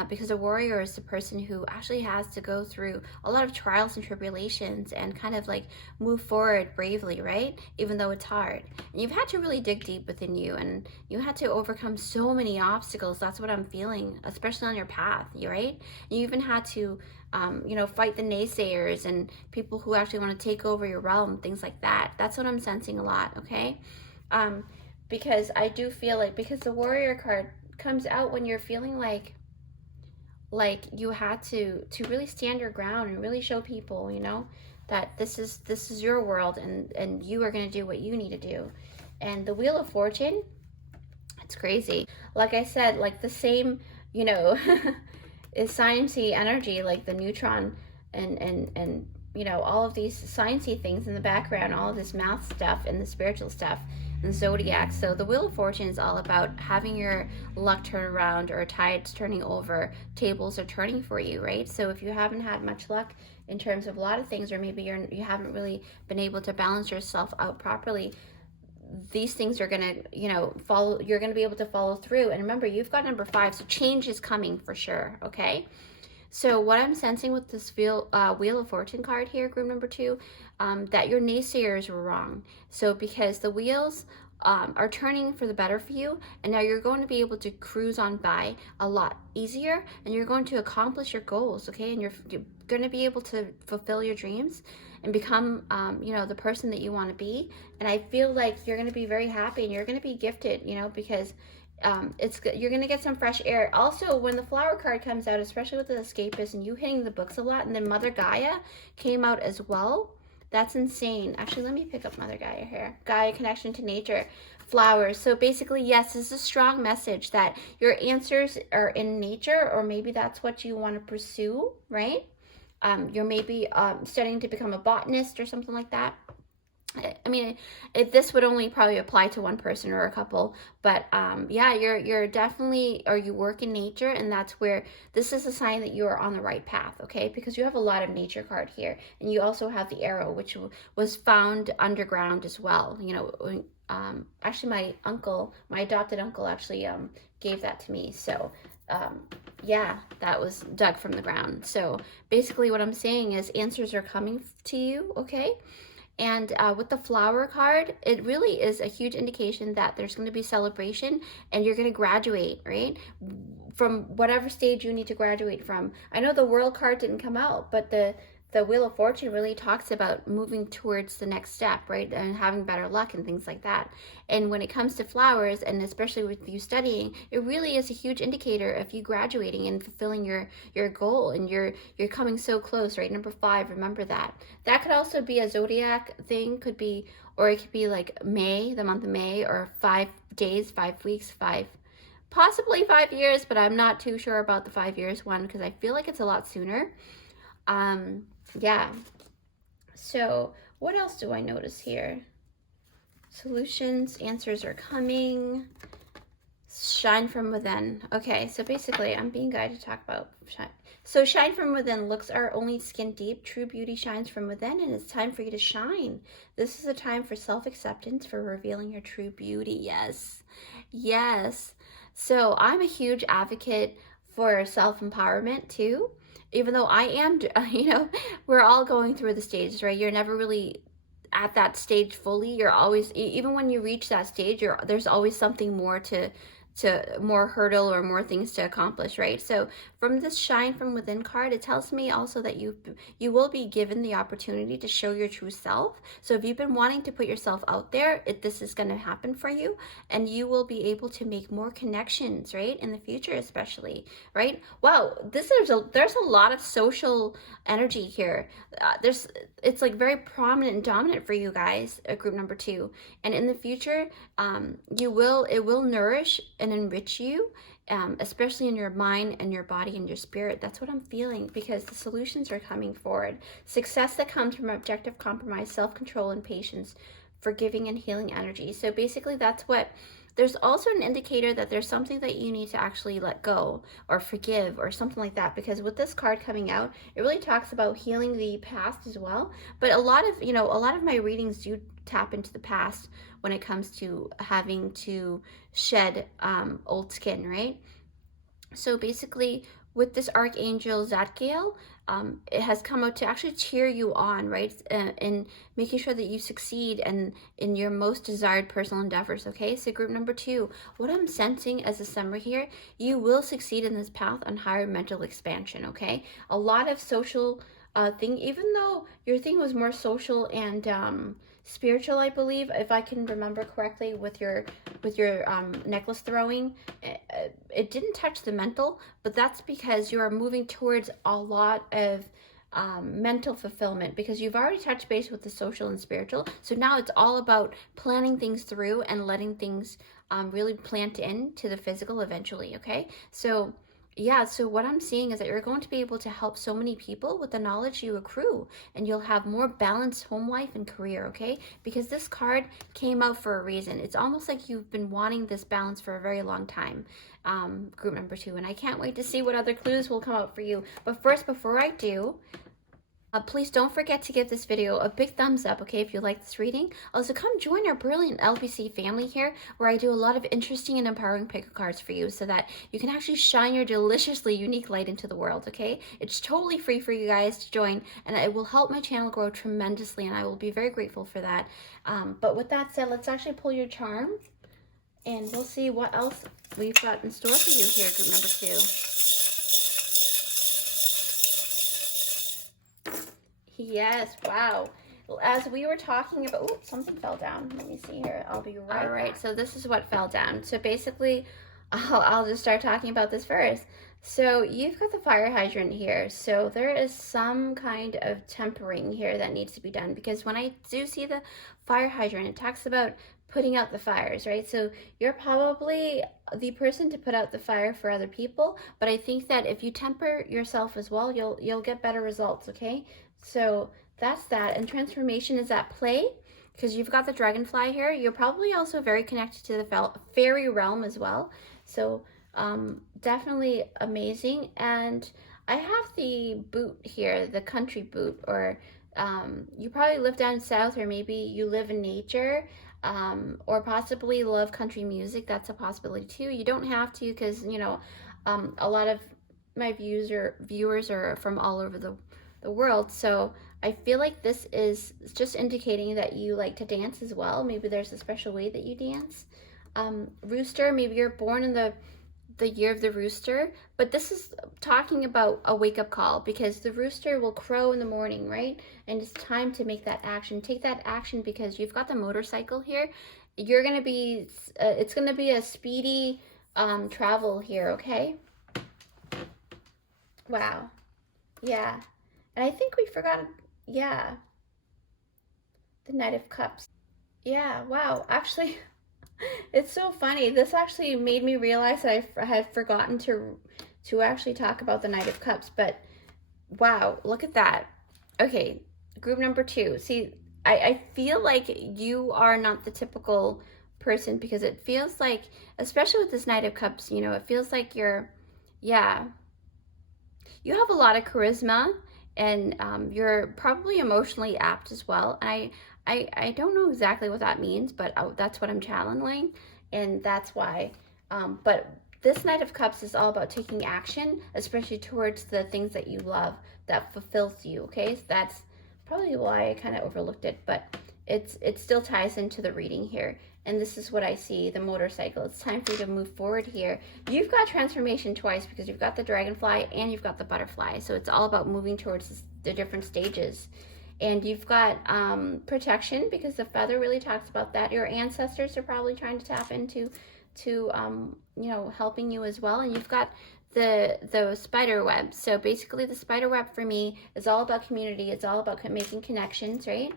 because a warrior is the person who actually has to go through a lot of trials and tribulations and kind of like move forward bravely, right? Even though it's hard. And you've had to really dig deep within you, and you had to overcome so many obstacles. That's what I'm feeling, especially on your path, right? You even had to fight the naysayers and people who actually want to take over your realm, things like that. That's what I'm sensing a lot, okay? Because I do feel like, because the warrior card comes out when you're feeling like you had to really stand your ground and really show people, that this is your world, and you are going to do what you need to do. And the Wheel of Fortune, it's crazy. Like I said, like the same, is sciencey energy, like the neutron and all of these sciencey things in the background, all of this math stuff and the spiritual stuff and zodiac. So the Wheel of Fortune is all about having your luck turn around, or tides turning over, tables are turning for you, right? So if you haven't had much luck in terms of a lot of things, or maybe you haven't really been able to balance yourself out properly, these things are gonna, follow. You're gonna be able to follow through. And remember, you've got number 5, so change is coming for sure. Okay. So what I'm sensing with this Wheel of Fortune card here, group number 2, that your naysayers were wrong. So because the wheels are turning for the better for you, and now you're going to be able to cruise on by a lot easier, and you're going to accomplish your goals, okay? And you're going to be able to fulfill your dreams and become, the person that you want to be. And I feel like you're going to be very happy, and you're going to be gifted, because you're going to get some fresh air. Also, when the Flower card comes out, especially with the escapist and you hitting the books a lot, and then Mother Gaia came out as well, that's insane. Actually, let me pick up Mother Gaia here. Gaia, connection to nature, flowers. So basically, yes, this is a strong message that your answers are in nature, or maybe that's what you want to pursue, right? You're maybe studying to become a botanist or something like that. I mean, this would only probably apply to one person or a couple, but yeah, you're definitely, or you work in nature, and that's where this is a sign that you are on the right path, okay? Because you have a lot of nature card here, and you also have the arrow, which was found underground as well. Actually, my adopted uncle actually gave that to me, so yeah, that was dug from the ground. So basically what I'm saying is answers are coming to you, okay? And with the Flower card, it really is a huge indication that there's going to be celebration, and you're going to graduate, right? From whatever stage you need to graduate from. I know the World card didn't come out, but the Wheel of Fortune really talks about moving towards the next step, right? And having better luck and things like that. And when it comes to flowers, and especially with you studying, it really is a huge indicator of you graduating and fulfilling your goal, and you're coming so close, right? Number 5, remember that. That could also be a zodiac thing, or it could be like May, the month of May, or 5 days, 5 weeks, possibly 5 years, but I'm not too sure about the 5 years one, because I feel like it's a lot sooner. Yeah. So what else do I notice here? Solutions, answers are coming. Shine from within. Okay, so basically I'm being guided to talk about shine. So shine from within. Looks are only skin deep. True beauty shines from within, and it's time for you to shine. This is a time for self-acceptance, for revealing your true beauty. Yes. Yes. So I'm a huge advocate for self-empowerment too. Even though I am, we're all going through the stages, right? You're never really at that stage fully. You're always, even when you reach that stage, there's always something more to more hurdle or more things to accomplish, right? So from this shine from within card, it tells me also that you will be given the opportunity to show your true self. So if you've been wanting to put yourself out there, this is going to happen for you, and you will be able to make more connections, right? In the future, especially, right? Wow, there's a lot of social energy here. It's like very prominent and dominant for you guys, group number 2. And in the future, it will nourish and enrich you, especially in your mind and your body and your spirit. That's what I'm feeling, because the solutions are coming forward. Success that comes from objective compromise, self-control, and patience, forgiving and healing energy. So basically there's also an indicator that there's something that you need to actually let go or forgive or something like that, because with this card coming out, it really talks about healing the past as well. But a lot of my readings do tap into the past when it comes to having to shed old skin, right? So basically, with this Archangel Zadkiel, it has come out to actually cheer you on, right? In making sure that you succeed and in your most desired personal endeavors, okay? So group number 2, what I'm sensing as a summary here, you will succeed in this path on higher mental expansion, okay? A lot of social thing, even though your thing was more social and spiritual, I believe, if I can remember correctly, with your necklace throwing, it didn't touch the mental, but that's because you are moving towards a lot of mental fulfillment, because you've already touched base with the social and spiritual. So now it's all about planning things through and letting things really plant into the physical eventually, okay? So yeah, so what I'm seeing is that you're going to be able to help so many people with the knowledge you accrue, and you'll have more balanced home life and career, okay? Because this card came out for a reason. It's almost like you've been wanting this balance for a very long time, group number 2, and I can't wait to see what other clues will come out for you. But first, before I do, please don't forget to give this video a big thumbs up, okay, if you like this reading. Also, come join our brilliant LBC family here, where I do a lot of interesting and empowering pick of cards for you so that you can actually shine your deliciously unique light into the world, okay? It's totally free for you guys to join, and it will help my channel grow tremendously, and I will be very grateful for that. But with that said, let's actually pull your charm, and we'll see what else we've got in store for you here, group number 2. Yes, wow. As we were talking about, oh, something fell down. Let me see here. I'll be right. All right, so this is what fell down. So basically, I'll just start talking about this first. So you've got the fire hydrant here. So there is some kind of tempering here that needs to be done, because when I do see the fire hydrant, it talks about putting out the fires, right? So you're probably the person to put out the fire for other people, but I think that if you temper yourself as well, you'll get better results, okay? So that's that. And transformation is at play, because you've got the dragonfly here. You're probably also very connected to the fairy realm as well. So definitely amazing. And I have the boot here, the country boot, or you probably live down south, or maybe you live in nature, or possibly love country music. That's a possibility too. You don't have to, because, you know, a lot of my viewers are from all over the world, so I feel like this is just indicating that you like to dance as well. Maybe there's a special way that you dance. Rooster, maybe you're born in the year of the rooster, but this is talking about a wake-up call, because the rooster will crow in the morning, right? And it's time to make that action. Take that action, because you've got the motorcycle here. You're gonna be it's gonna be a speedy travel here, okay? Wow. Yeah. And I think we forgot, yeah, the Knight of Cups. Yeah, wow. Actually, it's so funny. This actually made me realize that I had forgotten to actually talk about the Knight of Cups. But wow, look at that. Okay, group number 2. See, I feel like you are not the typical person, because it feels like, especially with this Knight of Cups, you know, it feels like yeah, you have a lot of charisma, and you're probably emotionally apt as well. And I don't know exactly what that means, but that's what I'm channeling, and that's why. But this Knight of Cups is all about taking action, especially towards the things that you love, that fulfills you, okay? So that's probably why I kind of overlooked it, but it still ties into the reading here. And this is what I see, the motorcycle. It's time for you to move forward here. You've got transformation twice, because you've got the dragonfly and you've got the butterfly. So it's all about moving towards the different stages. And you've got protection, because the feather really talks about that. Your ancestors are probably trying to tap into you know, helping you as well. And you've got the spider web. So basically the spider web for me is all about community. It's all about making connections, right?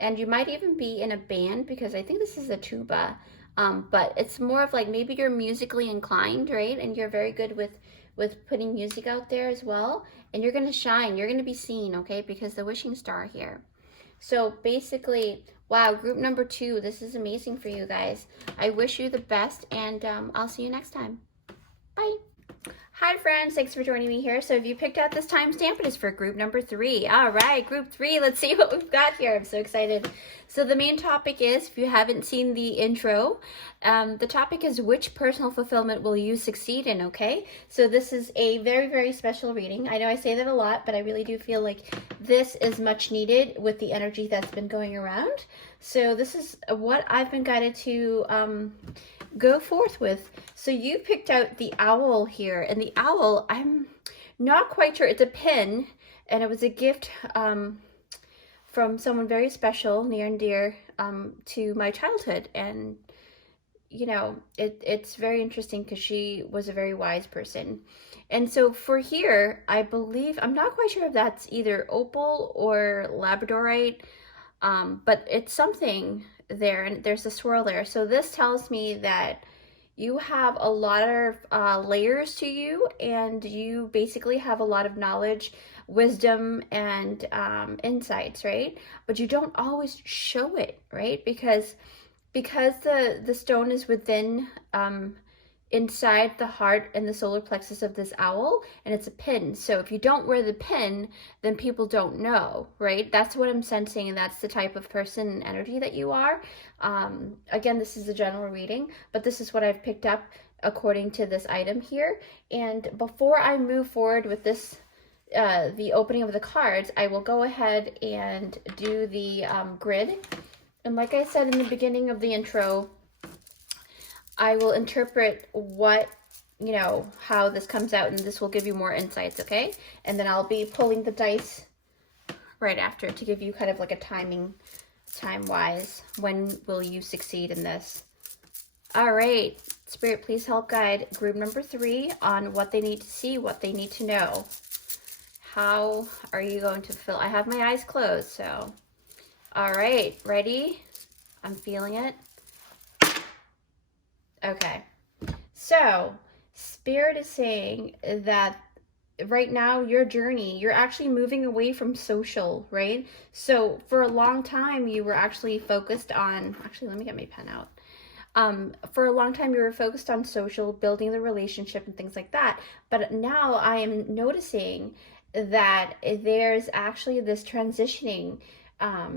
And you might even be in a band, because I think this is a tuba, but it's more of like, maybe you're musically inclined, right? And you're very good with putting music out there as well. And you're going to shine. You're going to be seen, okay? Because the wishing star here. So basically, wow, group number 2, this is amazing for you guys. I wish you the best, and I'll see you next time. Bye. Hi friends, thanks for joining me here. So if you picked out this timestamp, it is for group number 3. All right, group 3, let's see what we've got here. I'm so excited. So the main topic is, if you haven't seen the intro, the topic is which personal fulfillment will you succeed in, okay? So this is a very, very special reading. I know I say that a lot, but I really do feel like this is much needed with the energy that's been going around. So this is what I've been guided to go forth with. So you picked out the owl here, and the owl, I'm not quite sure. It's a pin, and it was a gift from someone very special, near and dear to my childhood. And you know, it's very interesting because she was a very wise person. And so for here, I believe, I'm not quite sure if that's either opal or labradorite, but it's something there, and there's a swirl there. So this tells me that you have a lot of layers to you, and you basically have a lot of knowledge, wisdom, and insights, right? But you don't always show it, right? Because the stone is within inside the heart and the solar plexus of this owl, and it's a pin. So if you don't wear the pin, then people don't know, right? That's what I'm sensing, and that's the type of person and energy that you are. Again, this is a general reading, but this is what I've picked up according to this item here. And before I move forward with this, the opening of the cards, I will go ahead and do the grid. And like I said in the beginning of the intro, I will interpret what, you know, how this comes out, and this will give you more insights, okay? And then I'll be pulling the dice right after to give you kind of like a time-wise, when will you succeed in this? All right, Spirit, please help guide group number 3 on what they need to see, what they need to know. How are you going to fulfill? I have my eyes closed, so. All right, ready? I'm feeling it. Okay, so Spirit is saying that right now, your journey, you're actually moving away from social, right? So for a long time, you were actually focused on, actually, let me get my pen out. For a long time, you were focused on social, building the relationship and things like that. But now I am noticing that there's actually this transitioning,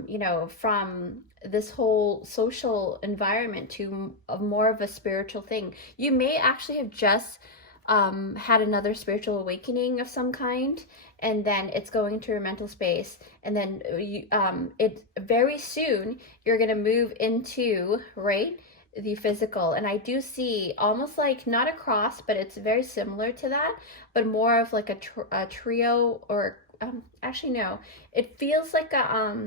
you know, from this whole social environment to more of a spiritual thing. You may actually have just had another spiritual awakening of some kind, and then it's going into your mental space, and then you it very soon you're going to move into, right, the physical. And I do see almost like, not a cross, but it's very similar to that, but more of like a trio, or actually no, it feels like a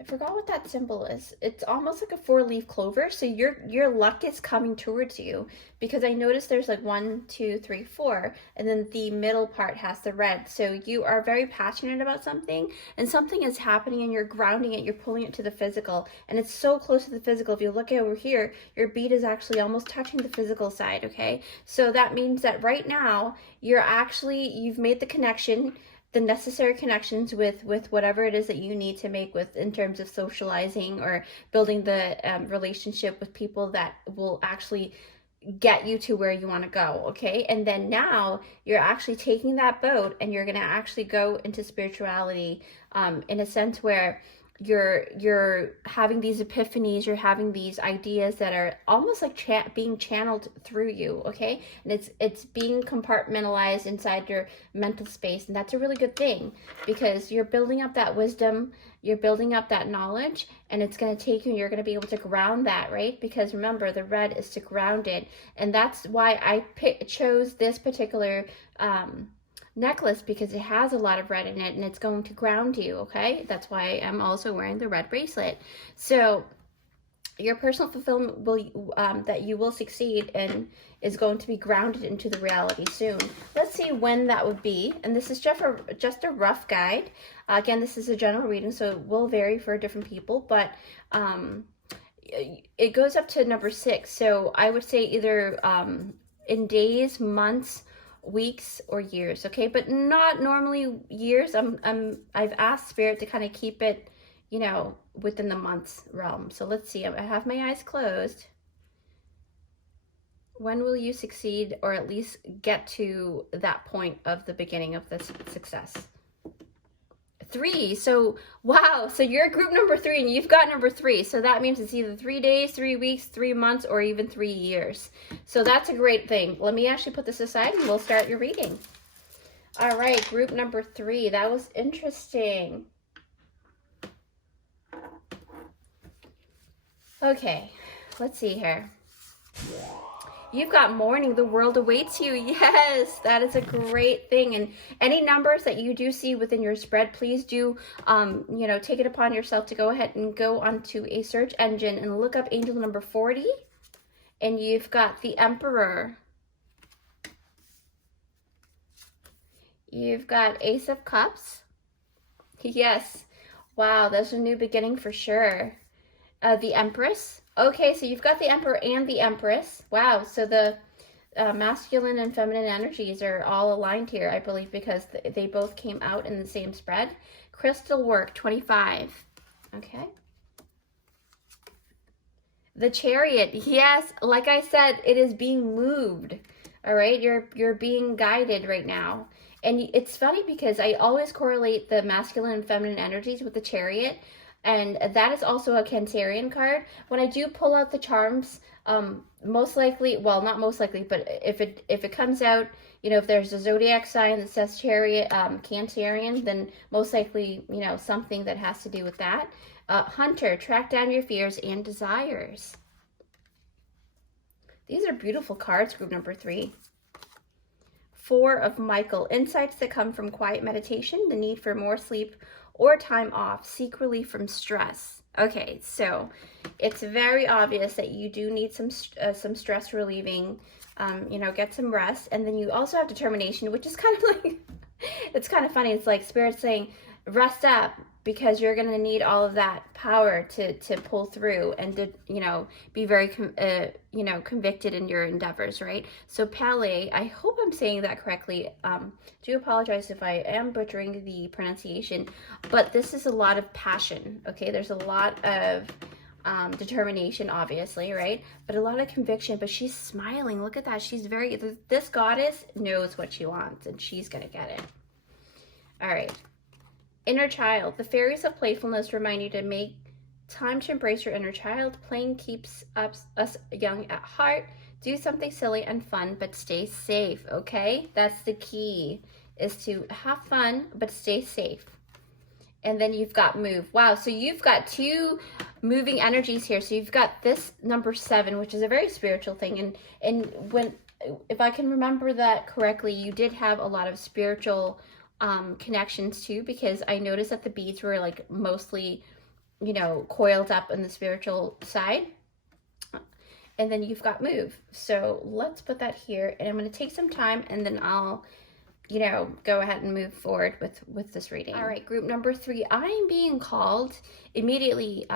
I forgot what that symbol is. It's almost like a 4-leaf clover. So your luck is coming towards you, because I noticed there's like 1, 2, 3, 4, and then the middle part has the red. So you are very passionate about something, and something is happening, and you're grounding it, you're pulling it to the physical, and it's so close to the physical. If you look over here, your bead is actually almost touching the physical side, okay? So that means that right now you've made the connection, the necessary connections with whatever it is that you need to make with, in terms of socializing or building the relationship with people that will actually get you to where you want to go, okay? And then now you're actually taking that boat, and you're going to actually go into spirituality, in a sense where you're having these epiphanies, you're having these ideas that are almost like being channeled through you, okay? And it's being compartmentalized inside your mental space, and that's a really good thing, because you're building up that wisdom, you're building up that knowledge, and it's going to take you, and you're going to be able to ground that, right? Because remember, the red is to ground it, and that's why I chose this particular necklace, because it has a lot of red in it, and it's going to ground you, okay? That's why I'm also wearing the red bracelet. So your personal fulfillment will that you will succeed in is going to be grounded into the reality soon. Let's see when that would be, and this is just a rough guide. Again, this is a general reading, so it will vary for different people, but it goes up to number 6. So I would say either in days, months, weeks, or years, okay? But not normally years. I've asked Spirit to kind of keep it, you know, within the months realm. So let's see. I have my eyes closed. When will you succeed, or at least get to that point of the beginning of this success? 3. So, wow. So you're group number 3 and you've got number 3. So that means it's either 3 days, 3 weeks, 3 months, or even 3 years. So that's a great thing. Let me actually put this aside and we'll start your reading. All right, group number 3. That was interesting. Okay, let's see here. You've got morning, the world awaits you. Yes, that is a great thing. And any numbers that you do see within your spread, please do, take it upon yourself to go ahead and go onto a search engine and look up angel number 40. And you've got the Emperor. You've got Ace of Cups. Yes. Wow, that's a new beginning for sure. The Empress. Okay, so you've got the Emperor and the Empress. Wow, so the masculine and feminine energies are all aligned here, I believe, because they both came out in the same spread. Crystal work, 25. Okay. The Chariot. Yes, like I said, it is being moved. All right, you're being guided right now. And it's funny because I always correlate the masculine and feminine energies with the Chariot. And that is also a Cancerian card. When I do pull out the charms, most likely, well, not most likely, but if it comes out, if there's a zodiac sign that says Chariot, Cancerian, then most likely, something that has to do with that. Hunter, track down your fears and desires. These are beautiful cards, group number 3. 4 of Michael, insights that come from quiet meditation, the need for more sleep or time off, seek relief from stress. Okay, so it's very obvious that you do need some stress relieving, get some rest. And then you also have determination, which is kind of like, it's kind of funny. It's like Spirit saying, rest up, because you're going to need all of that power to pull through and to, be very, convicted in your endeavors, right? So Pele, I hope I'm saying that correctly. Do apologize if I am butchering the pronunciation, but this is a lot of passion, okay? There's a lot of determination, obviously, right? But a lot of conviction, but she's smiling. Look at that. She's this goddess knows what she wants and she's going to get it. All right. Inner child. The fairies of playfulness remind you to make time to embrace your inner child. Playing keeps us young at heart. Do something silly and fun, but stay safe, okay? That's the key, is to have fun, but stay safe. And then you've got move. Wow, so you've got 2 moving energies here. So you've got this number 7, which is a very spiritual thing. And if I can remember that correctly, you did have a lot of spiritual connections too, because I noticed that the beads were like mostly, coiled up on the spiritual side. And then you've got move. So let's put that here, and I'm going to take some time and then I'll, go ahead and move forward with this reading. All right, group number 3, I am being called immediately.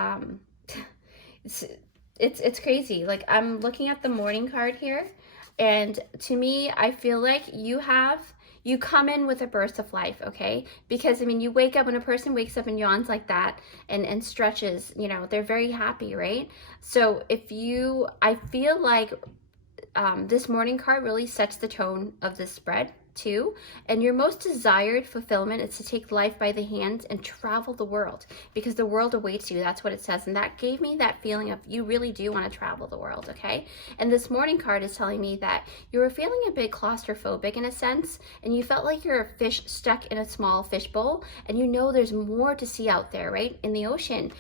It's crazy. Like, I'm looking at the morning card here, and to me, I feel like you come in with a burst of life, okay? Because, you wake up, when a person wakes up and yawns like that and stretches, they're very happy, right? So I feel like this morning card really sets the tone of this spread too. And your most desired fulfillment is to take life by the hands and travel the world, because the world awaits you. That's what it says. And that gave me that feeling of you really do want to travel the world, okay? And this morning card is telling me that you were feeling a bit claustrophobic in a sense, and you felt like you're a fish stuck in a small fishbowl, and there's more to see out there, right? In the ocean.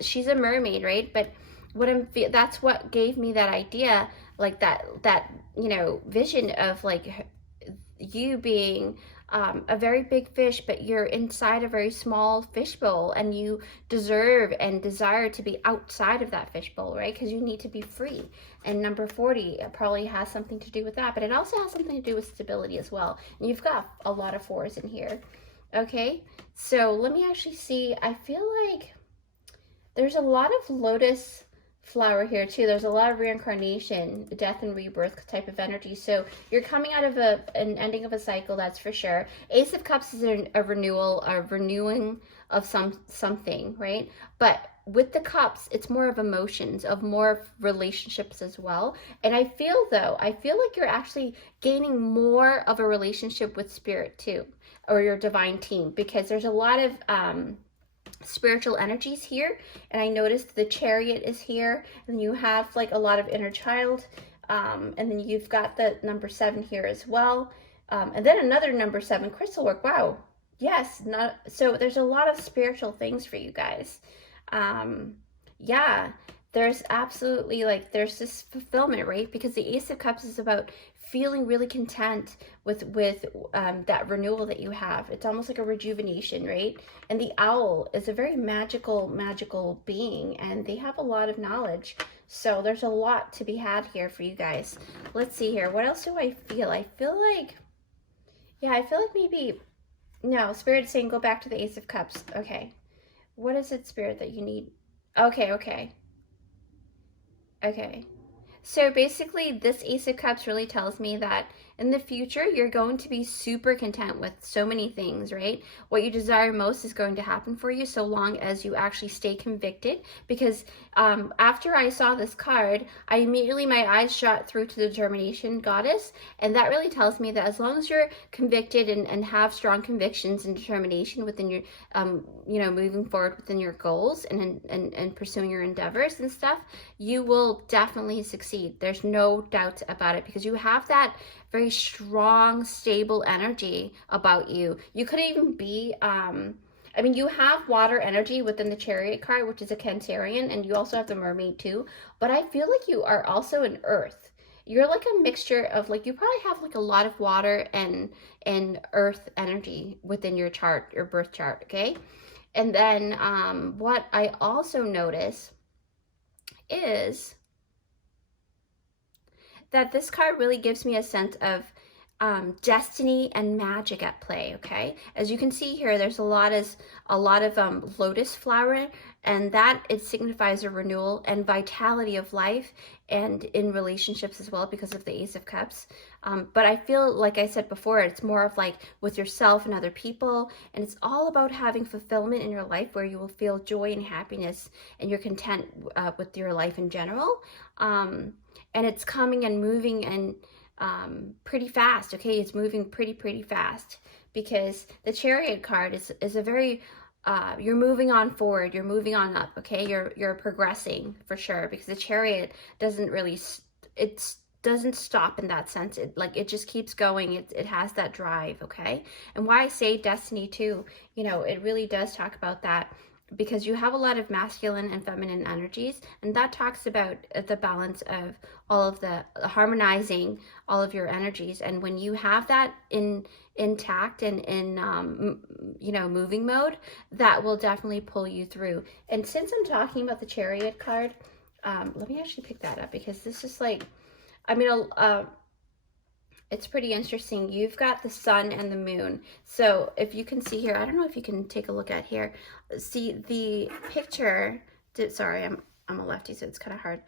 She's a mermaid, right? But that's what gave me that idea, like that vision of like you being a very big fish, but you're inside a very small fishbowl, and you deserve and desire to be outside of that fishbowl, right? Because you need to be free. And number 40 probably has something to do with that, but it also has something to do with stability as well. And you've got a lot of 4s in here. Okay, so let me actually see. I feel like there's a lot of lotus flower here too. There's a lot of reincarnation, death and rebirth type of energy. So you're coming out of an ending of a cycle, that's for sure. Ace of Cups is a renewing of something, right? But with the cups, it's more of emotions, of more relationships as well. And I feel like you're actually gaining more of a relationship with spirit too, or your divine team, because there's a lot of spiritual energies here. And I noticed the Chariot is here, and you have like a lot of inner child, and then you've got the number 7 here as well, and then another number 7 crystal work. Wow, yes, not so there's a lot of spiritual things for you guys. Yeah, there's absolutely, like, there's this fulfillment, right? Because the Ace of Cups is about feeling really content with that renewal that you have. It's almost like a rejuvenation, right? And the owl is a very magical being, and they have a lot of knowledge. So there's a lot to be had here for you guys. Let's see here. What else do I feel? I feel like, yeah, I feel like maybe, no, Spirit is saying go back to the Ace of Cups. Okay. What is it, Spirit, that you need? Okay, okay. Okay. So basically, this Ace of Cups really tells me that in the future, you're going to be super content with so many things, right? What you desire most is going to happen for you, so long as you actually stay convicted. Because after I saw this card, I immediately, my eyes shot through to the determination goddess. And that really tells me that as long as you're convicted and have strong convictions and determination within your, moving forward within your goals and pursuing your endeavors and stuff, you will definitely succeed. There's no doubt about it, because you have that very strong, stable energy about you. You could even be, you have water energy within the Chariot card, which is a Cancerian, and you also have the Mermaid too. But I feel like you are also an Earth. You're like a mixture of, like, you probably have like a lot of water and Earth energy within your chart, your birth chart, okay? And then what I also notice is that this card really gives me a sense of destiny and magic at play. Okay, as you can see here, there's a lot of lotus flower, and that it signifies a renewal and vitality of life and in relationships as well, because of the Ace of Cups. But I feel, like I said before, it's more of like with yourself and other people, and it's all about having fulfillment in your life, where you will feel joy and happiness, and you're content with your life in general. And it's coming and moving and pretty fast. Okay, it's moving pretty fast, because the Chariot card is a very you're moving on forward, you're moving on up. Okay, you're progressing for sure, because the Chariot doesn't really doesn't stop in that sense. It just keeps going. It has that drive. Okay, and why I say destiny too, it really does talk about that, because you have a lot of masculine and feminine energies, and that talks about the balance of all of the harmonizing all of your energies. And when you have that intact and in moving mode, that will definitely pull you through. And since I'm talking about the Chariot card, let me actually pick that up, because this is like, it's pretty interesting. You've got the sun and the moon. So if you can see here, I don't know if you can take a look at here. See the picture. Sorry, I'm a lefty, so it's kind of hard.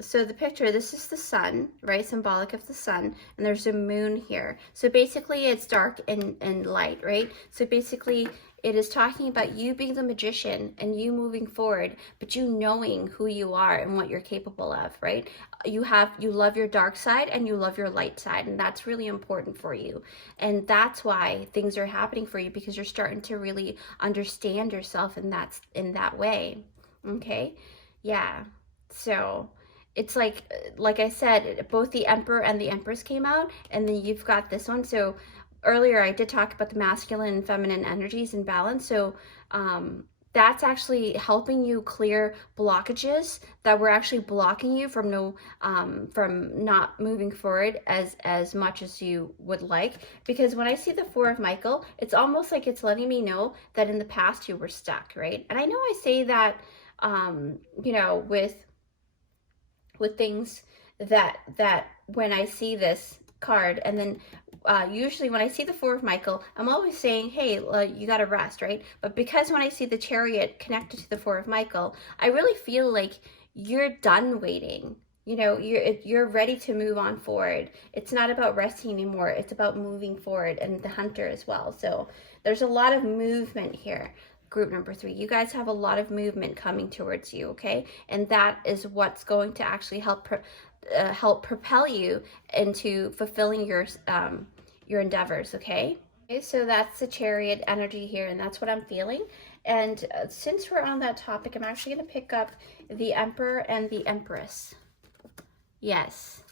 So the picture, this is the sun, right? Symbolic of the sun, and there's a moon here. So basically it's dark and light, right? So basically it is talking about you being the magician and you moving forward, but you knowing who you are and what you're capable of, right? You love your dark side and you love your light side, and that's really important for you. And that's why things are happening for you, because you're starting to really understand yourself in that way. Okay? Yeah. So it's like I said, both the Emperor and the Empress came out, and then you've got this one. So earlier I did talk about the masculine and feminine energies in balance. So that's actually helping you clear blockages that were actually blocking you from not moving forward as much as you would like. Because when I see the Four of Michael, it's almost like it's letting me know that in the past you were stuck, right? And I know I say that with things that when I see this card, and then usually when I see the Four of Michael, I'm always saying, hey, you got to rest, right? But because when I see the Chariot connected to the Four of Michael, I really feel like you're done waiting. You're ready to move on forward. It's not about resting anymore. It's about moving forward, and the Hunter as well. So there's a lot of movement here. group number 3. You guys have a lot of movement coming towards you, okay? And that is what's going to actually help propel you into fulfilling your endeavors, okay? Okay, so that's the Chariot energy here, and that's what I'm feeling. And since we're on that topic, I'm actually going to pick up the Emperor and the Empress. Yes.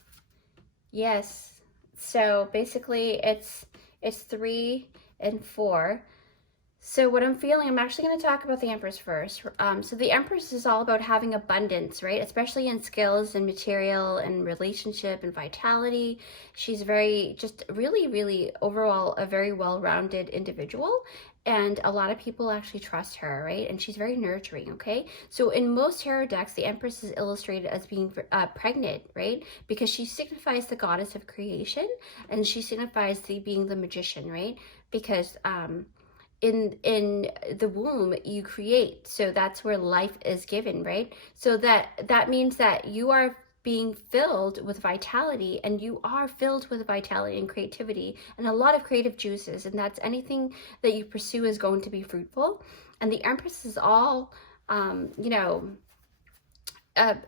Yes. So basically it's 3 and 4. So what I'm feeling, I'm actually going to talk about the Empress first. So the Empress is all about having abundance, right? Especially in skills and material and relationship and vitality. She's very, just really, really overall a very well-rounded individual. And a lot of people actually trust her, right? And she's very nurturing, okay? So in most tarot decks, the Empress is illustrated as being pregnant, right? Because she signifies the goddess of creation, and she signifies being the magician, right? Because in the womb you create, so that's where life is given, right? So that means that you are being filled with vitality, and you are filled with vitality and creativity and a lot of creative juices, and that's anything that you pursue is going to be fruitful. And the Empress is all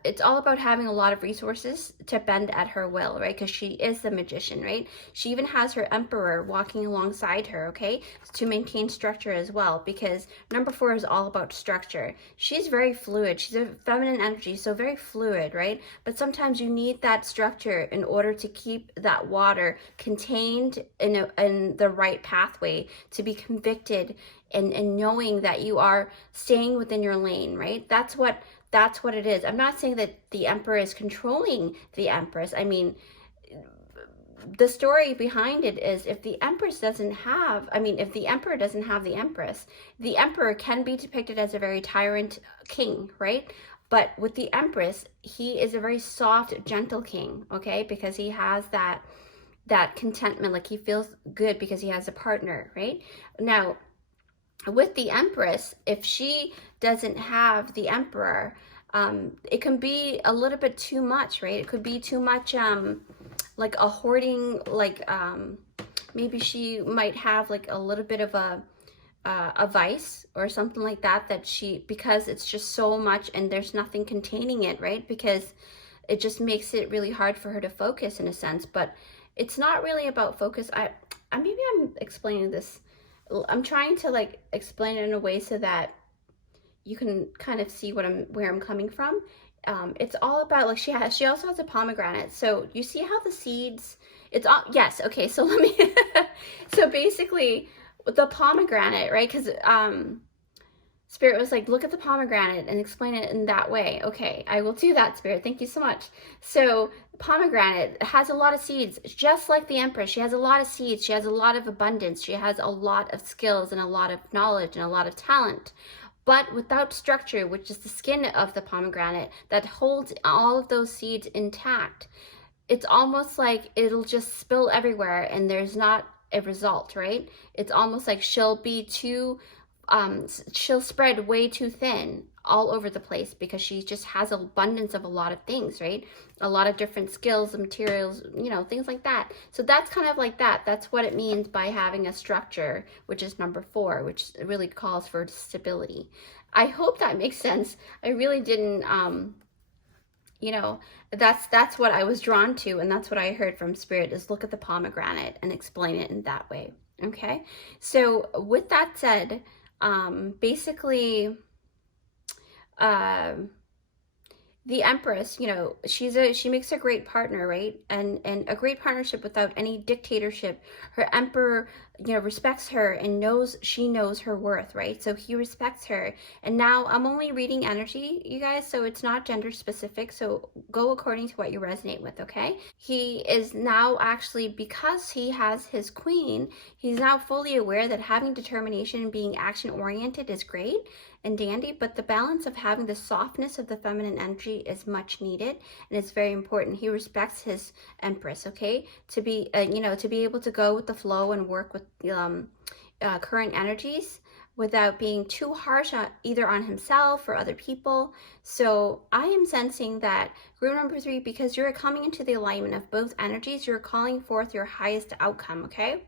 it's all about having a lot of resources to bend at her will, right? Because she is the magician, right? She even has her Emperor walking alongside her, okay? To maintain structure as well, because number 4 is all about structure. She's very fluid. She's a feminine energy, so very fluid, right? But sometimes you need that structure in order to keep that water contained in the right pathway, to be convicted and knowing that you are staying within your lane, right? That's what it is. I'm not saying that the Emperor is controlling the Empress. I mean, the story behind it is if the Empress doesn't have, if the Emperor doesn't have the Empress, the Emperor can be depicted as a very tyrant king, right? But with the Empress, he is a very soft, gentle king, okay? Because he has that contentment, like he feels good because he has a partner, right? Now, with the Empress, if she doesn't have the Emperor, it can be a little bit too much, right? It could be too much, like a hoarding, like maybe she might have like a little bit of a vice or something like that, because it's just so much and there's nothing containing it, right? Because it just makes it really hard for her to focus in a sense. But it's not really about focus. Maybe I'm explaining this. I'm trying to like explain it in a way so that you can kind of see where I'm coming from. It's all about, like, she also has a pomegranate. So you see how the seeds, it's all, yes, okay, so let me, so basically the pomegranate, right? Because Spirit was like, look at the pomegranate and explain it in that way. Okay, I will do that, Spirit. Thank you so much. So pomegranate has a lot of seeds, just like the Empress. She has a lot of seeds. She has a lot of abundance. She has a lot of skills and a lot of knowledge and a lot of talent. But without structure, which is the skin of the pomegranate that holds all of those seeds intact, it's almost like it'll just spill everywhere and there's not a result, right? It's almost like she'll spread way too thin all over the place because she just has an abundance of a lot of things, right? A lot of different skills and materials, things like that. So that's kind of like that. That's what it means by having a structure, which is number 4, which really calls for stability. I hope that makes sense. I really didn't, that's what I was drawn to, and that's what I heard from Spirit, is look at the pomegranate and explain it in that way. Okay, so with that said, basically, the Empress, she makes a great partner, right? And a great partnership without any dictatorship. Her Emperor, respects her and she knows her worth, right? So he respects her. And now I'm only reading energy, you guys, so it's not gender specific. So go according to what you resonate with, okay? He is now actually, because he has his queen, he's now fully aware that having determination and being action oriented is great and dandy, but the balance of having the softness of the feminine energy is much needed, and it's very important. He respects his Empress, okay, to be to be able to go with the flow and work with current energies without being too harsh either on himself or other people. So I am sensing that group number 3, because you're coming into the alignment of both energies, you're calling forth your highest outcome, okay?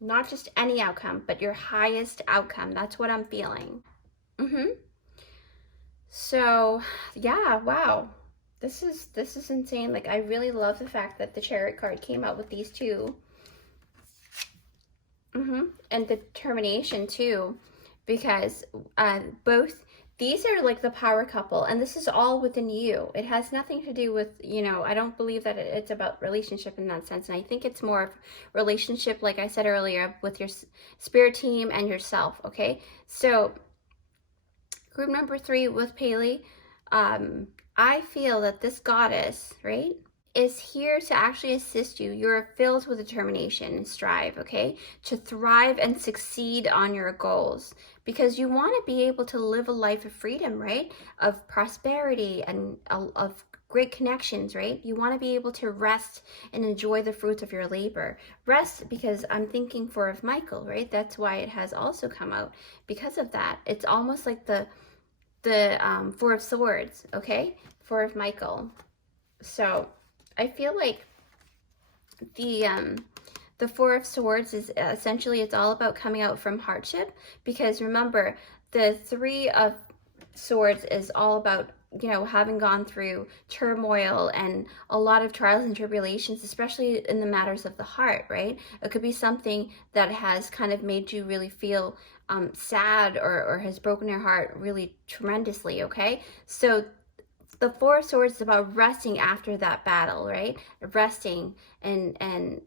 Not just any outcome, but your highest outcome. That's what I'm feeling. So, yeah, wow. This is insane. Like, I really love the fact that the Chariot card came out with these two. And determination too, because both these are like the power couple, and this is all within you. It has nothing to do with, I don't believe that it's about relationship in that sense. And I think it's more of relationship, like I said earlier, with your spirit team and yourself. Okay, so group number 3 with Paley, I feel that this goddess, right, is here to actually assist you. You're filled with determination and strive, okay, to thrive and succeed on your goals, because you want to be able to live a life of freedom, right, of prosperity and of great connections, right? You want to be able to rest and enjoy the fruits of your labor. Rest, because I'm thinking of Michael, right? That's why it has also come out, because of that. It's almost like the Four of Swords, okay, Four of Michael. So I feel like the Four of Swords is essentially, it's all about coming out from hardship, because remember, the Three of Swords is all about, having gone through turmoil and a lot of trials and tribulations, especially in the matters of the heart, right? It could be something that has kind of made you really feel sad, or has broken your heart really tremendously, okay? So the Four of Swords is about resting after that battle, right? Resting and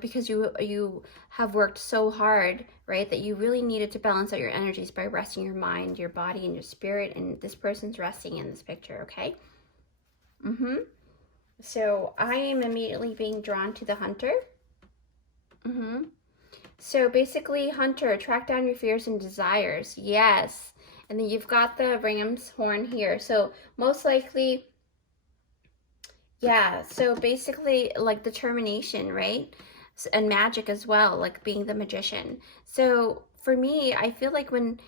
because you have worked so hard, right, that you really needed to balance out your energies by resting your mind, your body, and your spirit. And this person's resting in this picture, okay? So I am immediately being drawn to the Hunter. So basically, Hunter, track down your fears and desires. Yes. And then you've got the ram's horn here. So most likely, yeah. So basically, like determination, right? And magic as well, like being the magician. So for me, I feel like when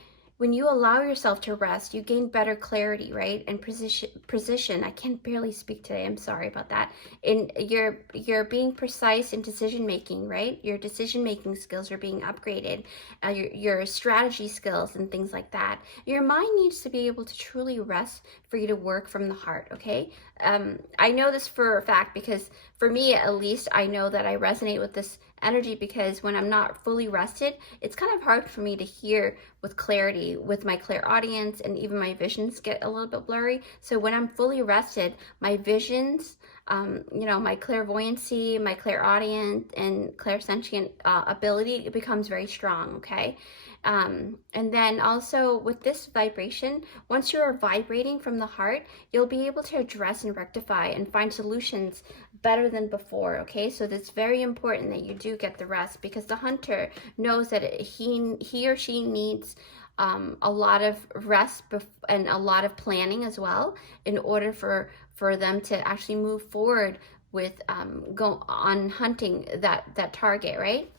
you allow yourself to rest, you gain better clarity, right? And precision. I can barely speak today. I'm sorry about that. And you're being precise in decision making, right? Your decision making skills are being upgraded. Your strategy skills and things like that. Your mind needs to be able to truly rest for you to work from the heart. Okay. I know this for a fact, because for me, at least, I know that I resonate with this energy, because when I'm not fully rested, it's kind of hard for me to hear with clarity, with my clairaudience, and even my visions get a little bit blurry. So when I'm fully rested, my visions, my clairvoyancy, my clairaudience, and clairsentient ability, it becomes very strong, okay? And then also with this vibration, once you are vibrating from the heart, you'll be able to address and rectify and find solutions better than before, okay? So it's very important that you do get the rest, because the Hunter knows that he or she needs a lot of rest and a lot of planning as well, in order for them to actually move forward with go on hunting that target, right?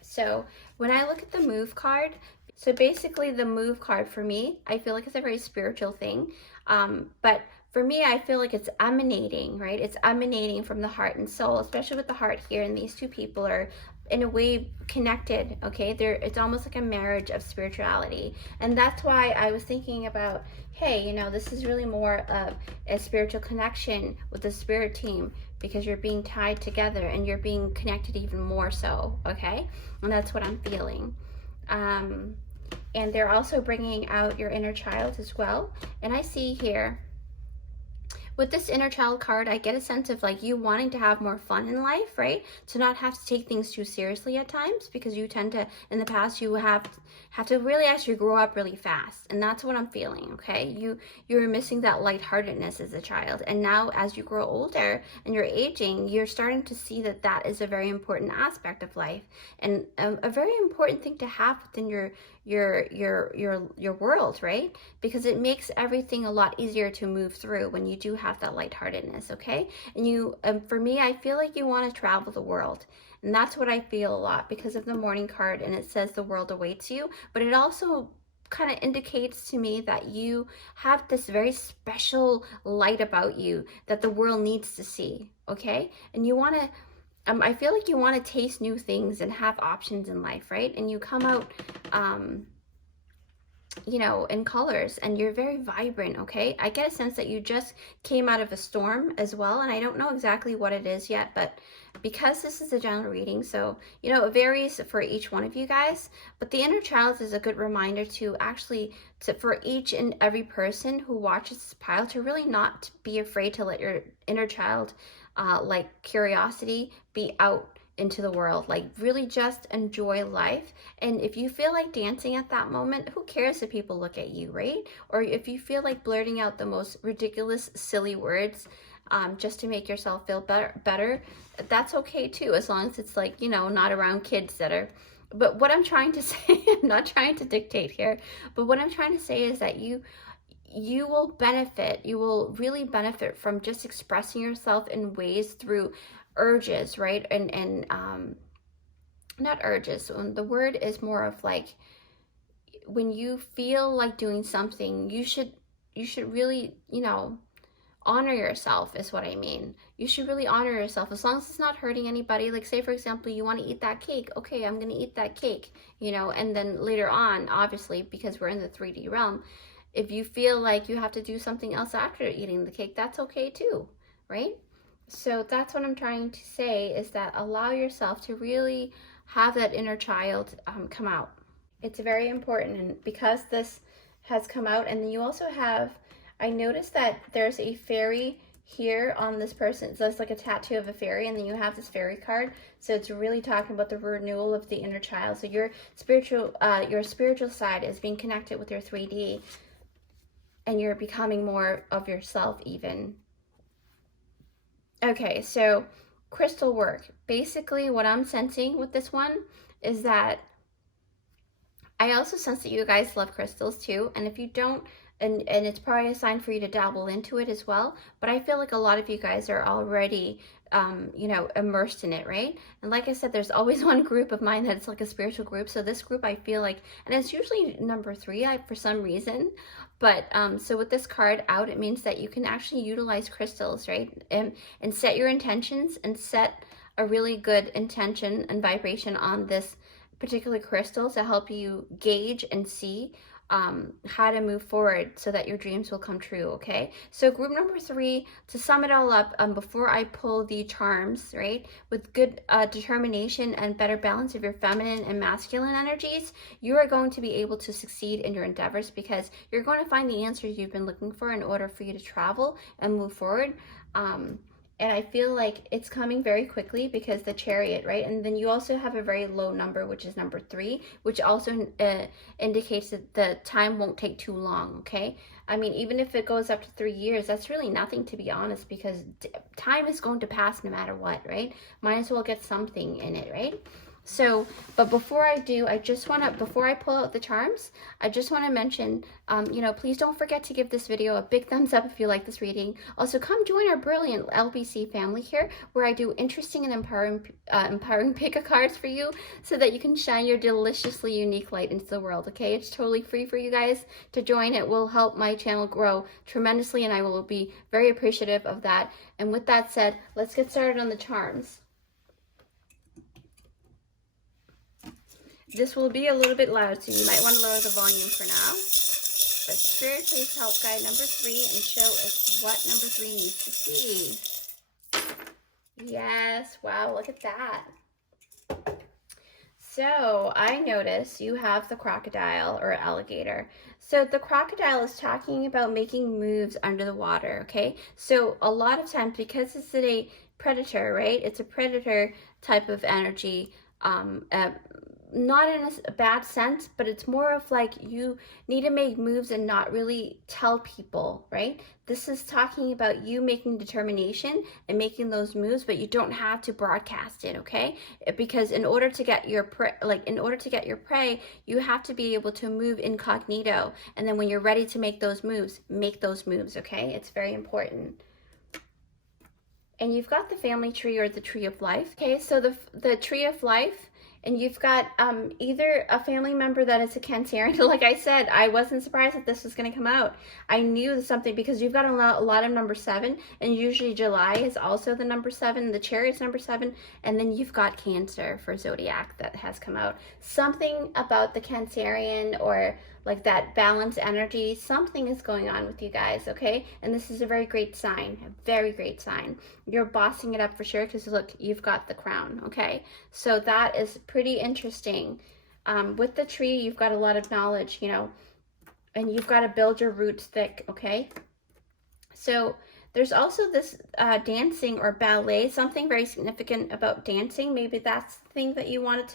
So when I look at the move card, so basically the move card for me, I feel like it's a very spiritual thing. But for me, I feel like it's emanating, right? It's emanating from the heart and soul, especially with the heart here. And these two people are in a way connected, okay? It's almost like a marriage of spirituality. And that's why I was thinking about, hey, this is really more of a spiritual connection with the spirit team, because you're being tied together and you're being connected even more so, okay? And that's what I'm feeling. And they're also bringing out your inner child as well. And I see here, with this inner child card, I get a sense of like you wanting to have more fun in life, right? To not have to take things too seriously at times, because you tend to, in the past, you have to really actually grow up really fast. And that's what I'm feeling, okay? You're missing that lightheartedness as a child. And now as you grow older and you're aging, you're starting to see that that is a very important aspect of life, and a very important thing to have within your world, right? Because it makes everything a lot easier to move through when you do have that lightheartedness, okay? And for me, I feel like you want to travel the world. And that's what I feel a lot, because of the morning card, and it says the world awaits you, but it also kind of indicates to me that you have this very special light about you that the world needs to see, okay? And you want to I feel like you want to taste new things and have options in life, right? And you come out, you know, in colors, and you're very vibrant, okay? I get a sense that you just came out of a storm as well, and I don't know exactly what it is yet, but because this is a general reading, so, you know, it varies for each one of you guys, but the inner child is a good reminder to actually, for each and every person who watches this pile, to really not be afraid to let your inner child, like curiosity, be out into the world. Like, really just enjoy life. And if you feel like dancing at that moment, who cares if people look at you, right? Or if you feel like blurting out the most ridiculous, silly words, just to make yourself feel better, that's okay too, as long as it's like, you know, not around kids that are. But what I'm trying to say, I'm not trying to dictate here, but what I'm trying to say is that you will benefit, you will really benefit from just expressing yourself in ways through urges, right? And not urges, the word is more of like, when you feel like doing something, you should really, you know, honor yourself is what I mean. You should really honor yourself, as long as it's not hurting anybody. Like, say for example, you want to eat that cake. Okay, I'm going to eat that cake, you know, and then later on, obviously, because we're in the 3D realm, if you feel like you have to do something else after eating the cake, that's okay too, right? So that's what I'm trying to say, is that allow yourself to really have that inner child come out. It's very important, and because this has come out, and then you also have, I noticed that there's a fairy here on this person. So it's like a tattoo of a fairy, and then you have this fairy card. So it's really talking about the renewal of the inner child. So your spiritual side is being connected with your 3D, and you're becoming more of yourself even. Okay, so crystal work. Basically, what I'm sensing with this one is that I also sense that you guys love crystals too. And if you don't, and it's probably a sign for you to dabble into it as well. But I feel like a lot of you guys are already, you know, immersed in it, right? And like I said, there's always one group of mine that's like a spiritual group. So this group, I feel like, and it's usually number 3 for some reason. But so with this card out, it means that you can actually utilize crystals, right? And set your intentions, and set a really good intention and vibration on this particular crystal to help you gauge and see how to move forward so that your dreams will come true, okay? So group number 3, to sum it all up, before I pull the charms, right, with good determination and better balance of your feminine and masculine energies, you are going to be able to succeed in your endeavors, because you're going to find the answers you've been looking for in order for you to travel and move forward. And I feel like it's coming very quickly, because the Chariot, right? And then you also have a very low number, which is number 3, which also indicates that the time won't take too long, okay? I mean, even if it goes up to 3 years, that's really nothing, to be honest, because time is going to pass no matter what, right? Might as well get something in it, right? So, but before I do, before I pull out the charms, I just want to mention, you know, please don't forget to give this video a big thumbs up if you like this reading. Also, come join our brilliant LBC family here, where I do interesting and empowering pick-a cards for you, so that you can shine your deliciously unique light into the world, okay? It's totally free for you guys to join. It will help my channel grow tremendously, and I will be very appreciative of that. And with that said, let's get started on the charms. This will be a little bit loud, so you might want to lower the volume for now. But Spirit, please help guide number 3 and show us what number 3 needs to see. Yes, wow, look at that. So I notice you have the crocodile or alligator. So the crocodile is talking about making moves under the water, okay? So a lot of times, because it's a predator, right? It's a predator type of energy, not in a bad sense, but it's more of like you need to make moves and not really tell people, right? This is talking about you making determination and making those moves, but you don't have to broadcast it, okay? Because in order to get your prey, you have to be able to move incognito, and then when you're ready to make those moves, okay? It's very important. And you've got the family tree, or the tree of life, okay? So the tree of life And you've got either a family member that is a Cancerian. Like I said, I wasn't surprised that this was going to come out. I knew something because you've got a lot of number 7, and usually July is also the number 7. The Chariot's number 7, and then you've got Cancer for Zodiac that has come out. Something about the Cancerian, or like that balanced energy, something is going on with you guys, okay? And this is a very great sign, a very great sign. You're bossing it up for sure, because look, you've got the crown, okay? So that is pretty interesting. With the tree, you've got a lot of knowledge, you know, and you've got to build your roots thick, okay? So there's also this dancing or ballet, something very significant about dancing. Maybe that's the thing that you wanted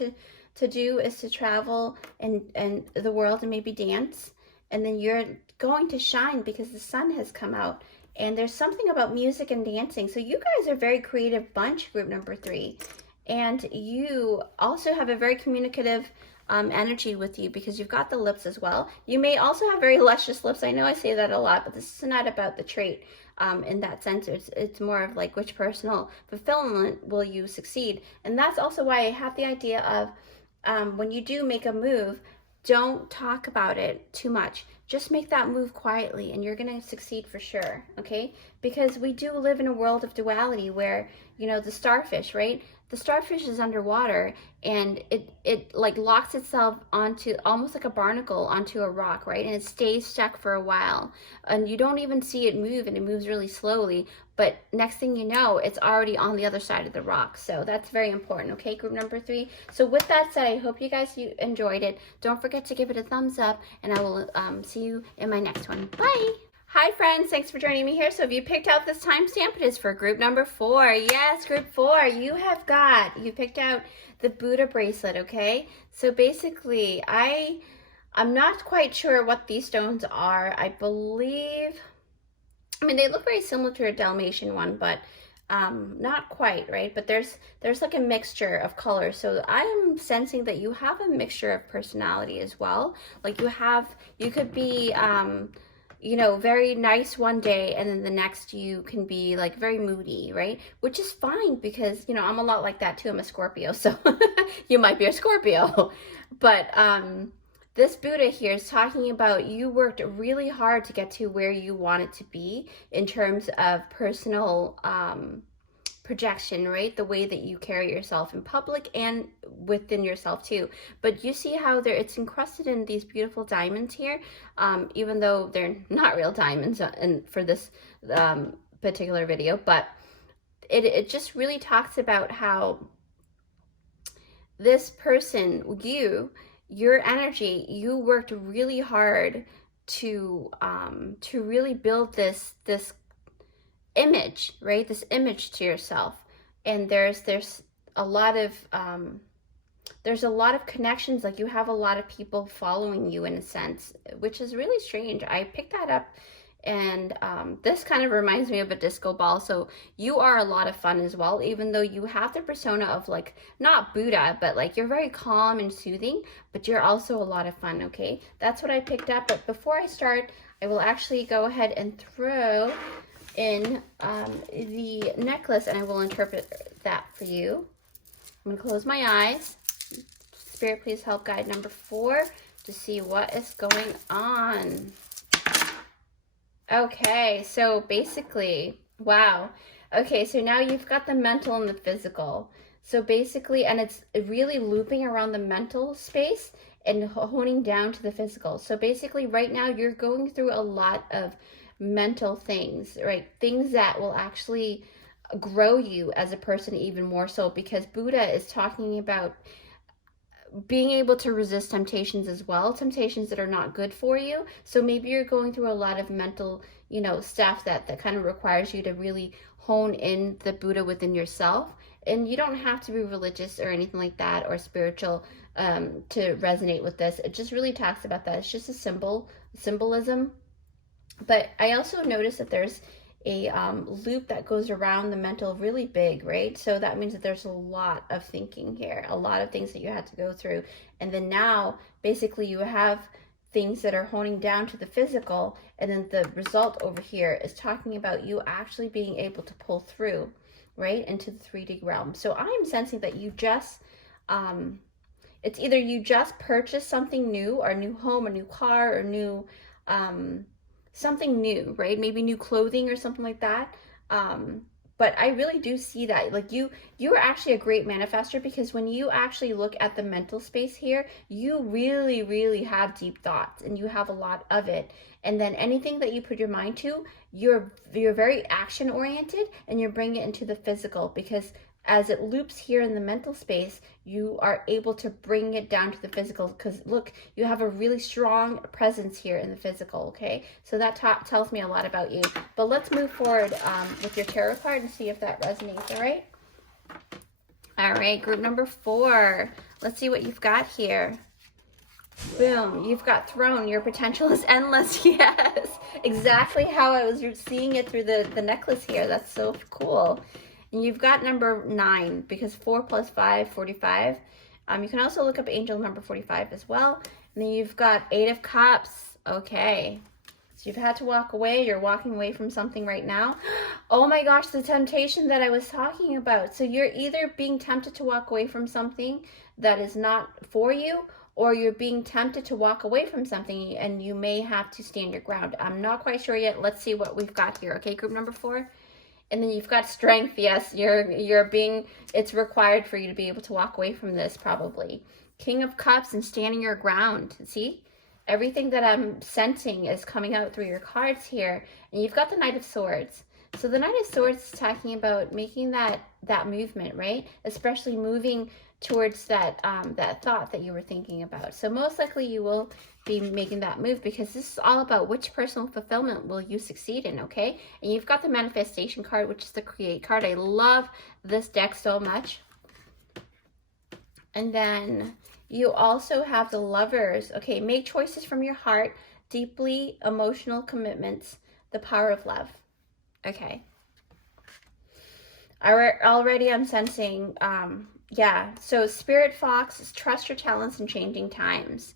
to do, is to travel and the world and maybe dance. And then you're going to shine because the sun has come out. And there's something about music and dancing. So you guys are a very creative bunch, group number 3. And you also have a very communicative energy with you, because you've got the lips as well. You may also have very luscious lips. I know I say that a lot, but this is not about the trait in that sense. It's more of like which personal fulfillment will you succeed. And that's also why I have the idea of when you do make a move, don't talk about it too much. Just make that move quietly and you're going to succeed for sure, okay? Because we do live in a world of duality where, you know, the starfish, right? The starfish is underwater and it like locks itself onto, almost like a barnacle, onto a rock, right? And it stays stuck for a while. And you don't even see it move, and it moves really slowly. But next thing you know, it's already on the other side of the rock. So that's very important, okay, group number 3. So with that said, I hope you guys enjoyed it. Don't forget to give it a thumbs up, and I will see you in my next one. Bye! Hi friends, thanks for joining me here. So if you picked out this timestamp, it is for group number 4. Yes, group 4, you picked out the Buddha bracelet, okay? So basically, I'm not quite sure what these stones are. I believe, I mean, they look very similar to a Dalmatian one, but not quite, right? But there's like a mixture of colors. So I'm sensing that you have a mixture of personality as well. Like you could be, you know, very nice one day, and then the next you can be like very moody, right? Which is fine, because, you know, I'm a lot like that too. I'm a Scorpio, so you might be a Scorpio. But this Buddha here is talking about you worked really hard to get to where you wanted to be in terms of personal projection, right? The way that you carry yourself in public and within yourself too. But you see how it's encrusted in these beautiful diamonds here, even though they're not real diamonds for this particular video. But it just really talks about how this person, your energy, you worked really hard to really build this image, right? This image to yourself. And there's a lot of connections. Like you have a lot of people following you in a sense, which is really strange. I picked that up, and this kind of reminds me of a disco ball. So you are a lot of fun as well, even though you have the persona of like, not Buddha, but like you're very calm and soothing, but you're also a lot of fun, okay? That's what I picked up. But before I start, I will actually go ahead and throw in the necklace, and I will interpret that for you. I'm going to close my eyes. Spirit, please help guide number 4 to see what is going on. Okay, so basically, wow. Okay, so now you've got the mental and the physical. So basically, and it's really looping around the mental space and honing down to the physical. So basically, right now, you're going through a lot of mental things, right? Things that will actually grow you as a person even more so, because Buddha is talking about being able to resist temptations as well, temptations that are not good for you. So maybe you're going through a lot of mental, you know, stuff that kind of requires you to really hone in the Buddha within yourself. And you don't have to be religious or anything like that, or spiritual to resonate with this. It just really talks about that. It's just a symbolism. But I also noticed that there's a loop that goes around the mental really big, right? So that means that there's a lot of thinking here, a lot of things that you had to go through. And then now, basically, you have things that are honing down to the physical, and then the result over here is talking about you actually being able to pull through, right, into the 3D realm. So I'm sensing that you just it's either you just purchased something new, or a new home, a new car, or new something new, right? Maybe new clothing or something like that. But I really do see that, like, you are actually a great manifester, because when you actually look at the mental space here, you really have deep thoughts, and you have a lot of it. And then anything that you put your mind to, you're very action oriented, and you bring it into the physical, because as it loops here in the mental space, you are able to bring it down to the physical, because look, you have a really strong presence here in the physical, okay? So that tells me a lot about you. But let's move forward with your tarot card and see if that resonates, all right? All right, group number 4. Let's see what you've got here. Boom, you've got Throne. Your potential is endless. Yes, exactly how I was seeing it through the necklace here. That's so cool. And you've got number 9, because 4 plus 5, 45. You can also look up angel number 45 as well. And then you've got 8 of Cups. Okay. So you've had to walk away. You're walking away from something right now. Oh my gosh, the temptation that I was talking about. So you're either being tempted to walk away from something that is not for you, or you're being tempted to walk away from something and you may have to stand your ground. I'm not quite sure yet. Let's see what we've got here. Okay, group number 4. And then you've got Strength. Yes, it's required for you to be able to walk away from this, probably. King of Cups and standing your ground. See? Everything that I'm sensing is coming out through your cards here. And you've got the Knight of Swords. So the Knight of Swords is talking about making that movement, right? Especially moving towards that thought that you were thinking about. So most likely you will be making that move, because this is all about which personal fulfillment will you succeed in, okay? And you've got the Manifestation card, which is the Create card. I love this deck so much. And then you also have the Lovers. Okay, make choices from your heart, deeply emotional commitments, the power of love. Okay. Already I'm sensing, yeah, so Spirit Fox is trust your talents in changing times.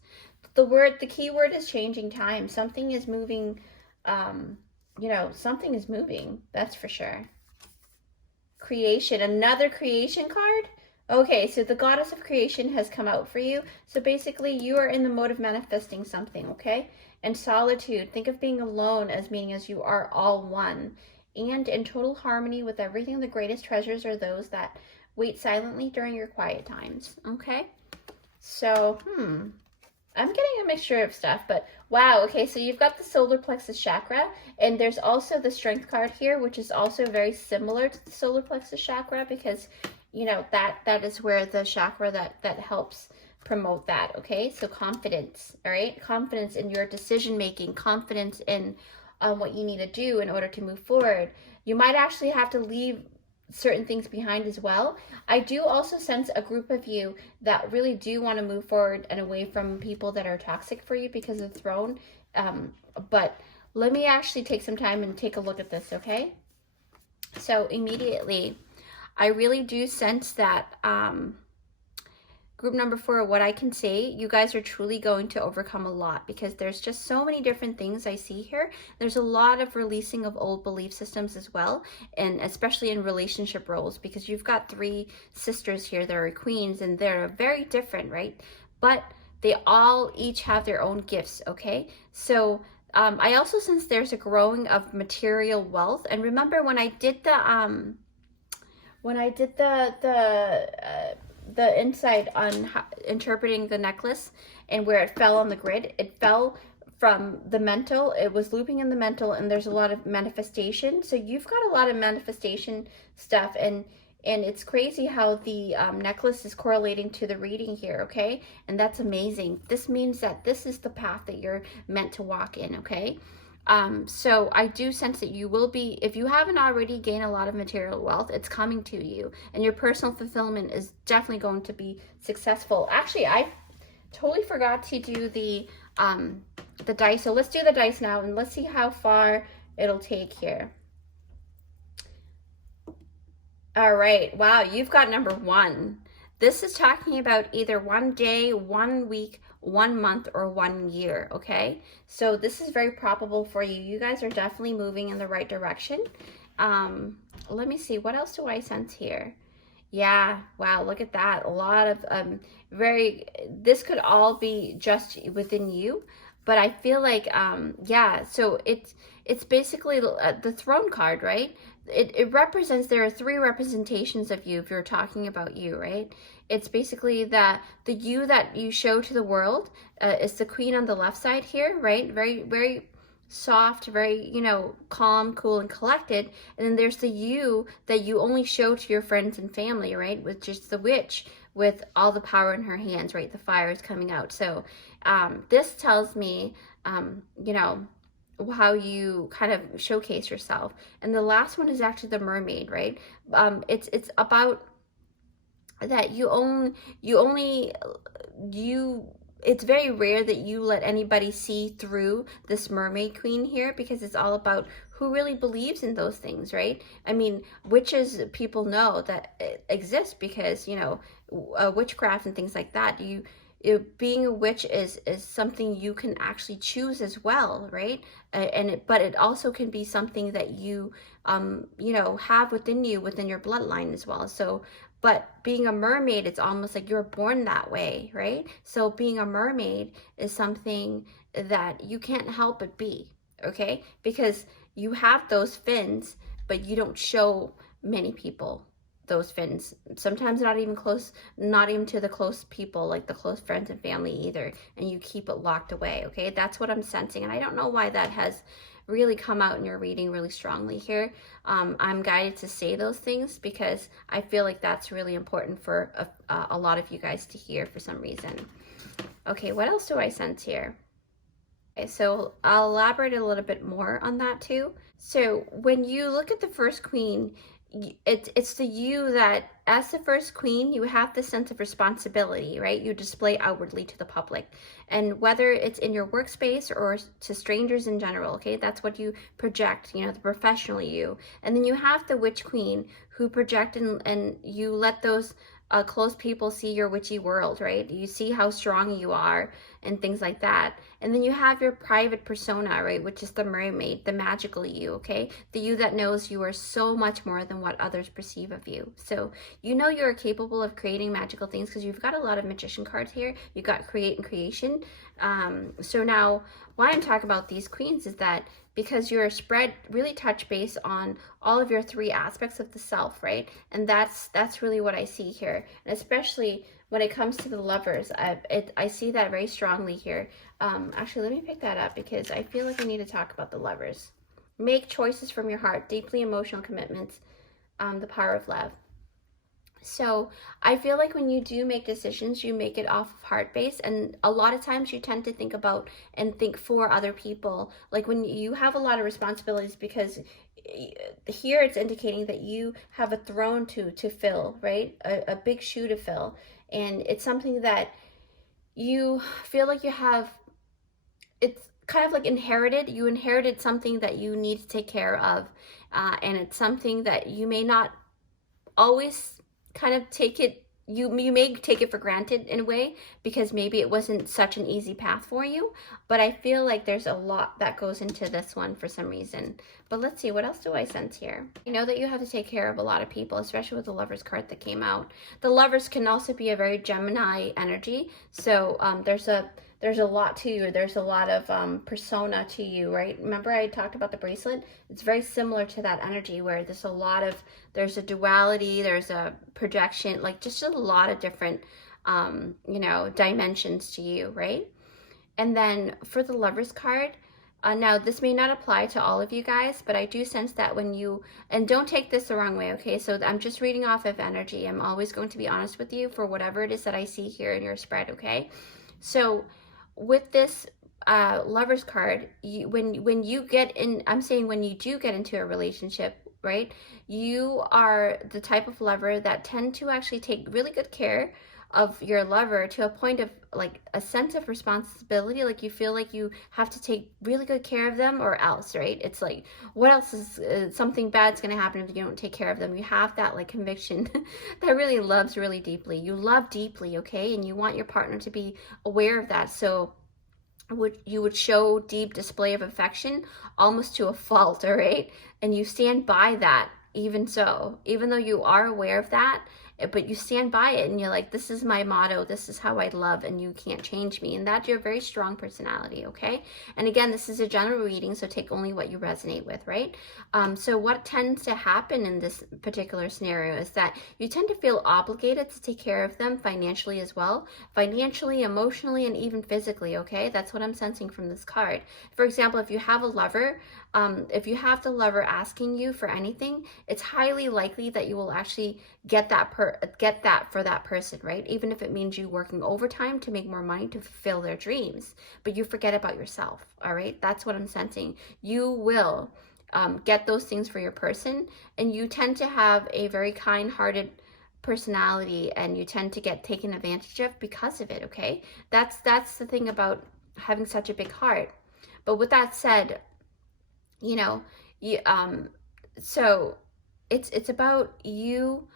The key word is changing time. Something is moving, something is moving, that's for sure. Creation, another creation card? Okay, so the Goddess of Creation has come out for you. So basically you are in the mode of manifesting something, okay? And Solitude, think of being alone as meaning as you are all one. And in total harmony with everything, the greatest treasures are those that wait silently during your quiet times, okay? So, I'm getting a mixture of stuff, but wow, okay, so you've got the solar plexus chakra, and there's also the Strength card here, which is also very similar to the solar plexus chakra, because, that is where the chakra that helps promote that, okay? So confidence, all right? Confidence in your decision-making, confidence in what you need to do in order to move forward. You might actually have to leave certain things behind as well. I do also sense a group of you that really do want to move forward and away from people that are toxic for you because of the Throne. But let me actually take some time and take a look at this, okay? So immediately, I really do sense that group number 4, what I can say, you guys are truly going to overcome a lot, because there's just so many different things I see here. There's a lot of releasing of old belief systems as well, and especially in relationship roles, because you've got 3 sisters here that are queens, and they're very different, right? But they all each have their own gifts, okay? So I also sense there's a growing of material wealth. And remember when I did the the insight on interpreting the necklace and where it fell on the grid, it fell from the mental, it was looping in the mental, and there's a lot of manifestation. So you've got a lot of manifestation stuff, and it's crazy how the necklace is correlating to the reading here, okay? And that's amazing. This means that this is the path that you're meant to walk in, okay? So I do sense that you will be, if you haven't already gained a lot of material wealth, it's coming to you, and your personal fulfillment is definitely going to be successful. Actually, I totally forgot to do the dice. So let's do the dice now, and let's see how far it'll take here. All right. Wow. You've got number 1. This is talking about either 1 day, 1 week, 1 month, or 1 year, okay? So this is very probable for you. You guys are definitely moving in the right direction. Let me see. What else do I sense here? Yeah, wow, look at that. A lot of this could all be just within you, but I feel like yeah, so it's basically the throne card, right? It represents, there are three representations of you if you're talking about you, right? It's basically that the you that you show to the world is the queen on the left side here, right? Very, very soft, very, calm, cool, and collected. And then there's the you that you only show to your friends and family, right? With just the witch with all the power in her hands, right? The fire is coming out. So this tells me, how you kind of showcase yourself. And the last one is actually the mermaid, right? It's about that you it's very rare that you let anybody see through this mermaid queen here, because it's all about who really believes in those things, right? I mean, witches, people know that exist because, witchcraft and things like that. Being a witch is something you can actually choose as well, right? But it also can be something that you have within you, within your bloodline as well. So but being a mermaid, it's almost like you're born that way, right? So being a mermaid is something that you can't help but be, okay? Because you have those fins, but you don't show many people those fins. Sometimes not even close, not even to the close people, like the close friends and family either. And you keep it locked away, okay? That's what I'm sensing. And I don't know why that has really come out in your reading really strongly here. I'm guided to say those things because I feel like that's really important for a lot of you guys to hear for some reason. Okay, what else do I sense here? Okay, so I'll elaborate a little bit more on that too. So when you look at the first queen, it's the you that, as the first queen, you have this sense of responsibility, right? You display outwardly to the public, and whether it's in your workspace or to strangers in general, okay, that's what you project, the professional you. And then you have the witch queen, who project and you let those close people see your witchy world, right? You see how strong you are and things like that. And then you have your private persona, right? Which is the mermaid, the magical you, okay? The you that knows you are so much more than what others perceive of you. So you are capable of creating magical things because you've got a lot of magician cards here. You've got create and creation. So now why I'm talking about these queens is that because your spread really touch base on all of your three aspects of the self, right? And that's really what I see here. And especially when it comes to the lovers, I see that very strongly here. Actually, let me pick that up because I feel like I need to talk about the lovers. Make choices from your heart, deeply emotional commitments, the power of love. So I feel like when you do make decisions, you make it off of heart base. And a lot of times you tend to think about and think for other people. Like when you have a lot of responsibilities, because here it's indicating that you have a throne to fill, right? A big shoe to fill. And it's something that you feel like you have, it's kind of like inherited. You inherited something that you need to take care of. And it's something that you may not always kind of take it, you may take it for granted in a way, because maybe it wasn't such an easy path for you, but I feel like there's a lot that goes into this one for some reason. But let's see, what else do I sense here? I know that you have to take care of a lot of people, especially with the Lovers card that came out. The Lovers can also be a very Gemini energy, so there's a lot to you. There's a lot of persona to you, right? Remember I talked about the bracelet? It's very similar to that energy where there's a duality, there's a projection, like just a lot of different, dimensions to you, right? And then for the Lovers card, now this may not apply to all of you guys, but I do sense that when you, and don't take this the wrong way, okay? So I'm just reading off of energy. I'm always going to be honest with you for whatever it is that I see here in your spread, okay? So with this Lovers card, when you get in, I'm saying when you do get into a relationship, right, you are the type of lover that tend to actually take really good care of your lover, to a point of like a sense of responsibility. Like you feel like you have to take really good care of them or else, right? It's like, what else is something bad's going to happen if you don't take care of them? You have that like conviction that really loves really deeply. You love deeply, okay? And you want your partner to be aware of that. So you would show deep display of affection almost to a fault, all right? And you stand by that. Even so, even though you are aware of that, but you stand by it and you're like, this is my motto, this is how I love, and you can't change me. And that you're a very strong personality, okay? And again, this is a general reading, so take only what you resonate with, right? So what tends to happen in this particular scenario is that you tend to feel obligated to take care of them financially as well, financially, emotionally, and even physically, okay? That's what I'm sensing from this card. For example, if you have a lover, if you have the lover asking you for anything, it's highly likely that you will actually get that for that person, right? Even if it means you working overtime to make more money to fulfill their dreams, but you forget about yourself, all right? That's what I'm sensing. You will get those things for your person, and you tend to have a very kind-hearted personality, and you tend to get taken advantage of because of it, okay? That's the thing about having such a big heart. But with that said, you know, you so it's about you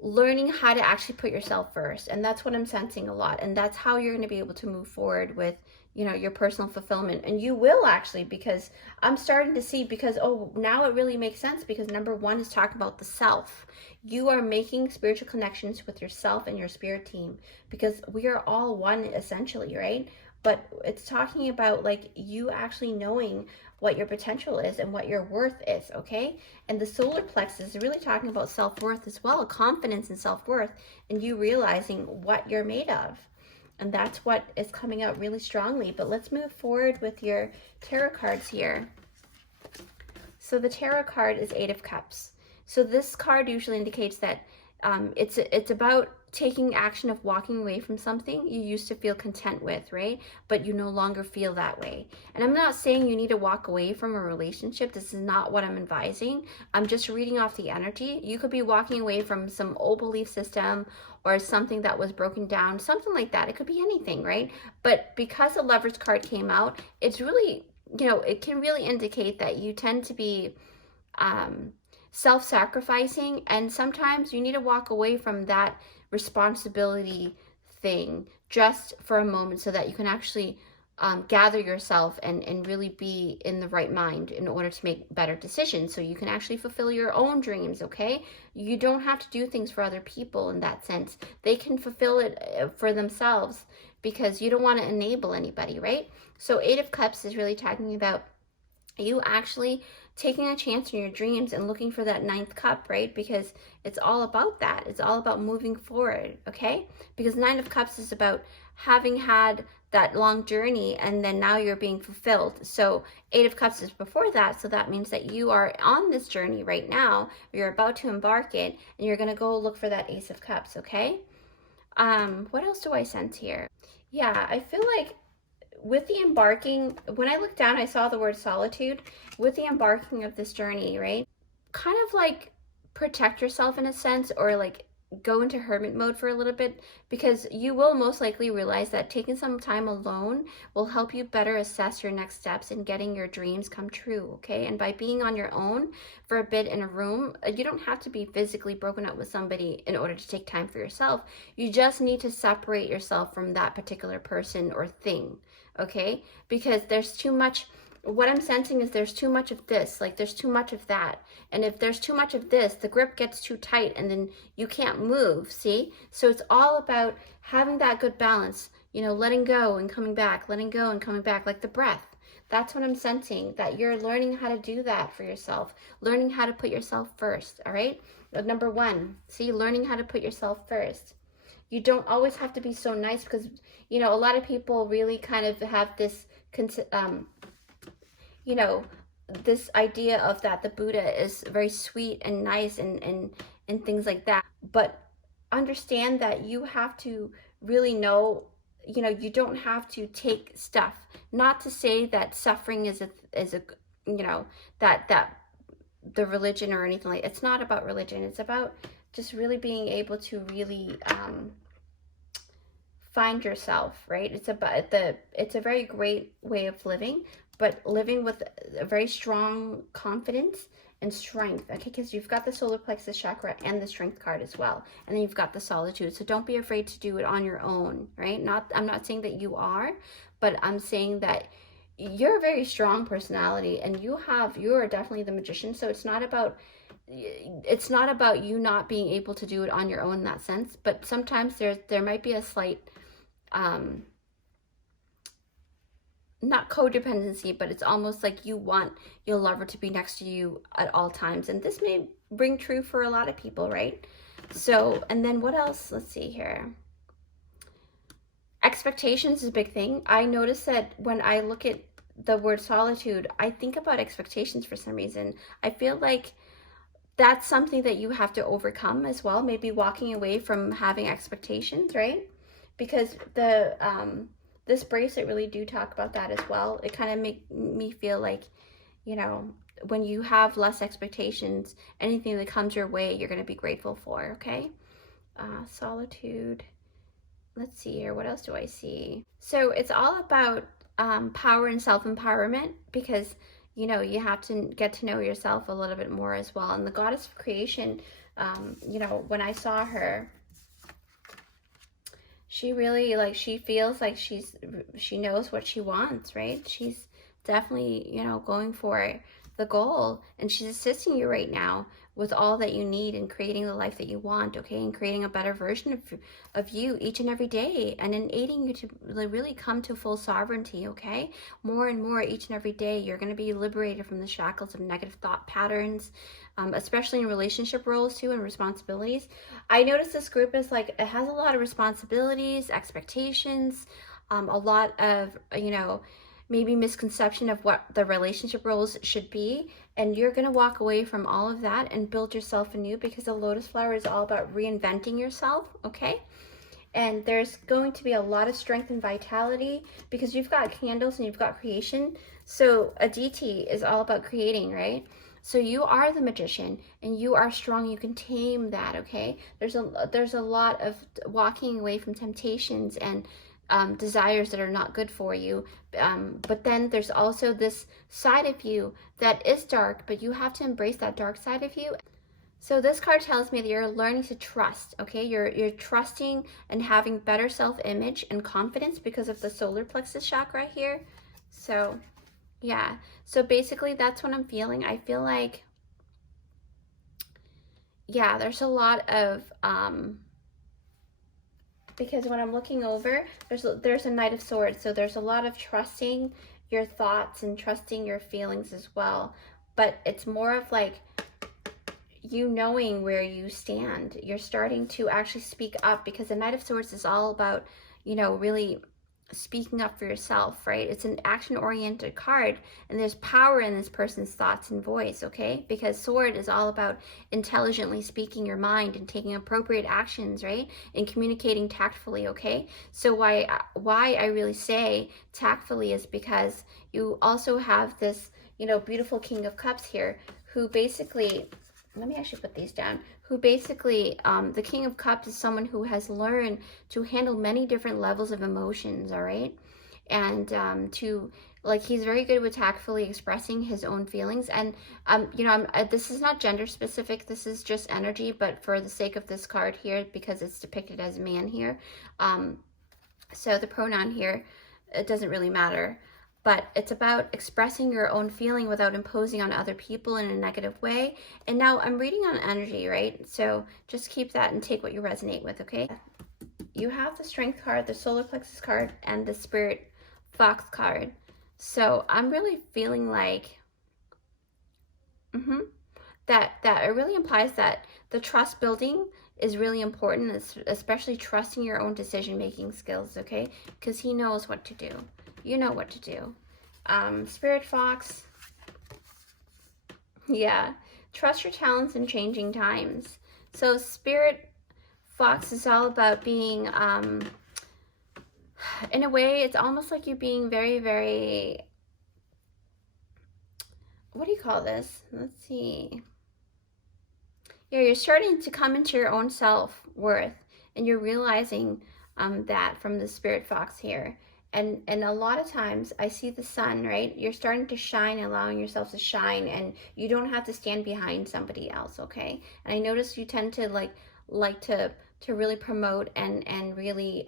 learning how to actually put yourself first, and that's what I'm sensing a lot, and that's how you're going to be able to move forward with, you know, your personal fulfillment. And you will actually, because I'm starting to see, because oh, now it really makes sense, because number one is talking about the self. You are making spiritual connections with yourself and your spirit team, because we are all one essentially, right? But it's talking about like you actually knowing what your potential is and what your worth is, okay? And the solar plexus is really talking about self-worth as well, confidence and self-worth, and you realizing what you're made of. And that's what is coming out really strongly. But let's move forward with your tarot cards here. So the tarot card is Eight of Cups. So this card usually indicates that it's about taking action of walking away from something you used to feel content with, right? But you no longer feel that way. And I'm not saying you need to walk away from a relationship. This is not what I'm advising. I'm just reading off the energy. You could be walking away from some old belief system or something that was broken down, something like that. It could be anything, right? But because the Lover's card came out, it's really, you know, it can really indicate that you tend to be self-sacrificing, and sometimes you need to walk away from that responsibility thing just for a moment so that you can actually gather yourself and really be in the right mind in order to make better decisions, so you can actually fulfill your own dreams, okay? You don't have to do things for other people in that sense. They can fulfill it for themselves, because you don't want to enable anybody, right? So Eight of Cups is really talking about you actually taking a chance in your dreams and looking for that ninth cup, right? Because it's all about that. It's all about moving forward, okay? Because Nine of Cups is about having had that long journey, and then now you're being fulfilled. So Eight of Cups is before that, so that means that you are on this journey right now. You're about to embark it, and you're going to go look for that Ace of Cups, okay? What else do I sense here? Yeah, I feel like with the embarking, when I looked down, I saw the word solitude. With the embarking of this journey, right? Kind of like protect yourself in a sense, or like go into hermit mode for a little bit, because you will most likely realize that taking some time alone will help you better assess your next steps in getting your dreams come true, okay? And by being on your own for a bit in a room, you don't have to be physically broken up with somebody in order to take time for yourself. You just need to separate yourself from that particular person or thing, okay? Because there's too much. What I'm sensing is there's too much of this, like there's too much of that. And if there's too much of this, the grip gets too tight and then you can't move, see? So it's all about having that good balance, you know, letting go and coming back, letting go and coming back, like the breath. That's what I'm sensing, that you're learning how to do that for yourself, learning how to put yourself first, all right? Number one, see, learning how to put yourself first. You don't always have to be so nice, because, you know, a lot of people really kind of have this you know, this idea of that the Buddha is very sweet and nice and things like that. But understand that you have to really know, you know, you don't have to take stuff. Not to say that suffering is a you know, that the religion or anything like. It's not about religion. It's about just really being able to really find yourself, right? It's about it's a very great way of living, but living with a very strong confidence and strength, okay? Because you've got the solar plexus chakra and the strength card as well, and then you've got the solitude. So don't be afraid to do it on your own, right? I'm not saying that you are, but I'm saying that you're a very strong personality, and you are definitely the magician. So it's not about it's not about you not being able to do it on your own in that sense, but sometimes there might be a slight not codependency, but it's almost like you want your lover to be next to you at all times. And this may ring true for a lot of people, right? So, and then what else? Let's see here. Expectations is a big thing. I notice that when I look at the word solitude, I think about expectations for some reason. I feel like that's something that you have to overcome as well. Maybe walking away from having expectations, right? Because this bracelet really do talk about that as well. It kind of make me feel like, you know, when you have less expectations, anything that comes your way, you're going to be grateful for, okay? Solitude. Let's see here. What else do I see? So it's all about power and self-empowerment, because, you know, you have to get to know yourself a little bit more as well. And the goddess of creation, you know, when I saw her, she really, like, she feels like she knows what she wants, right? She's definitely, you know, going for the goal, and she's assisting you right now with all that you need in creating the life that you want, okay? And creating a better version of you each and every day, and in aiding you to really come to full sovereignty, okay? More and more each and every day, you're going to be liberated from the shackles of negative thought patterns, especially in relationship roles too, and responsibilities. I notice this group is like, it has a lot of responsibilities, expectations, a lot of, you know, maybe misconception of what the relationship roles should be, and you're going to walk away from all of that and build yourself anew, because the lotus flower is all about reinventing yourself, okay? And there's going to be a lot of strength and vitality, because you've got candles and you've got creation. So Aditi is all about creating, right? So you are the magician, and you are strong. You can tame that, okay? There's a lot of walking away from temptations and desires that are not good for you. But then there's also this side of you that is dark, but you have to embrace that dark side of you. So this card tells me that you're learning to trust, okay? You're trusting and having better self-image and confidence because of the solar plexus chakra here. So yeah, so basically that's what I'm feeling. I feel like, yeah, there's a lot of because when I'm looking over, there's a Knight of Swords, so there's a lot of trusting your thoughts and trusting your feelings as well. But it's more of like you knowing where you stand. You're starting to actually speak up, because the Knight of Swords is all about, you know, really speaking up for yourself, right? It's an action-oriented card, and there's power in this person's thoughts and voice, okay? Because sword is all about intelligently speaking your mind and taking appropriate actions, right? And communicating tactfully, okay? So why I really say tactfully is because you also have this, you know, beautiful King of Cups here, who basically, let me actually put these down, who basically, the King of Cups is someone who has learned to handle many different levels of emotions, all right? And he's very good with tactfully expressing his own feelings. And, you know, this is not gender specific, this is just energy, but for the sake of this card here, because it's depicted as a man here, so the pronoun here, it doesn't really matter. But it's about expressing your own feeling without imposing on other people in a negative way. And now I'm reading on energy, right? So just keep that and take what you resonate with, okay? You have the Strength card, the Solar Plexus card, and the Spirit Fox card. So I'm really feeling like that it really implies that the trust building is really important, especially trusting your own decision-making skills, okay? Because he knows what to do. You know what to do. Spirit Fox. Yeah. Trust your talents in changing times. So Spirit Fox is all about being, in a way, it's almost like you being very, very, what do you call this? Let's see. Yeah, you're starting to come into your own self-worth, and you're realizing that from the Spirit Fox here. And a lot of times I see the sun, right? You're starting to shine, allowing yourself to shine, and you don't have to stand behind somebody else, okay? And I notice you tend to like to really promote and really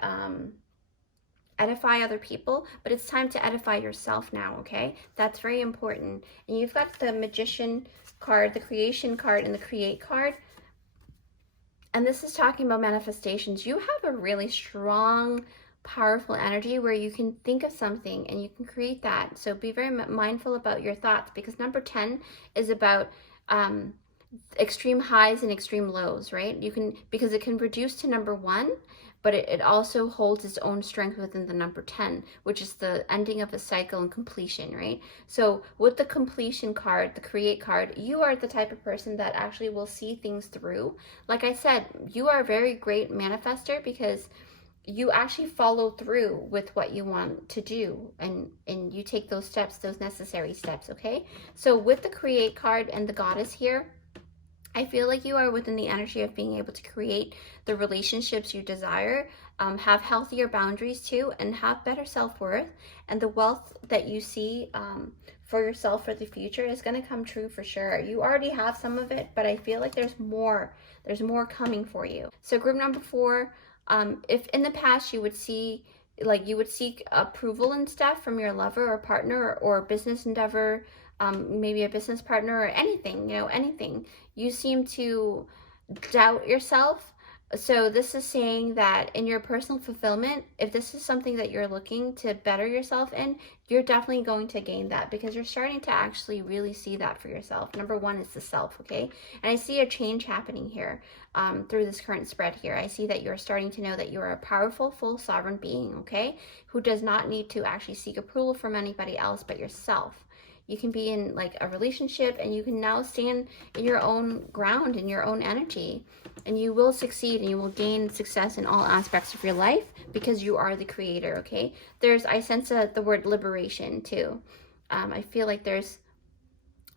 edify other people, but it's time to edify yourself now, okay? That's very important. And you've got the Magician card, the Creation card, and the Create card. And this is talking about manifestations. You have a really strong, powerful energy where you can think of something and you can create that. So be very mindful about your thoughts, because number 10 is about extreme highs and extreme lows, right? You can, because it can reduce to number 1, but it also holds its own strength within the number 10, which is the ending of a cycle and completion, right? So with the completion card, the Create card, you are the type of person that actually will see things through. Like I said, you are a very great manifester because you actually follow through with what you want to do, and you take those steps, those necessary steps, okay? So with the Create card and the Goddess here, I feel like you are within the energy of being able to create the relationships you desire, have healthier boundaries too, and have better self-worth. And the wealth that you see for yourself for the future is going to come true for sure. You already have some of it, but I feel like there's more coming for you. So group number 4, if in the past you would see, like, you would seek approval and stuff from your lover or partner or business endeavor, maybe a business partner or anything, anything, you seem to doubt yourself. So this is saying that in your personal fulfillment, if this is something that you're looking to better yourself in, you're definitely going to gain that, because you're starting to actually really see that for yourself. Number 1 is the self, okay? And I see a change happening here through this current spread here. I see that you're starting to know that you're a powerful, full, sovereign being, okay? Who does not need to actually seek approval from anybody else but yourself. You can be in like a relationship and you can now stand in your own ground, in your own energy, and you will succeed and you will gain success in all aspects of your life because you are the creator, okay? I sense the word liberation too. I feel like there's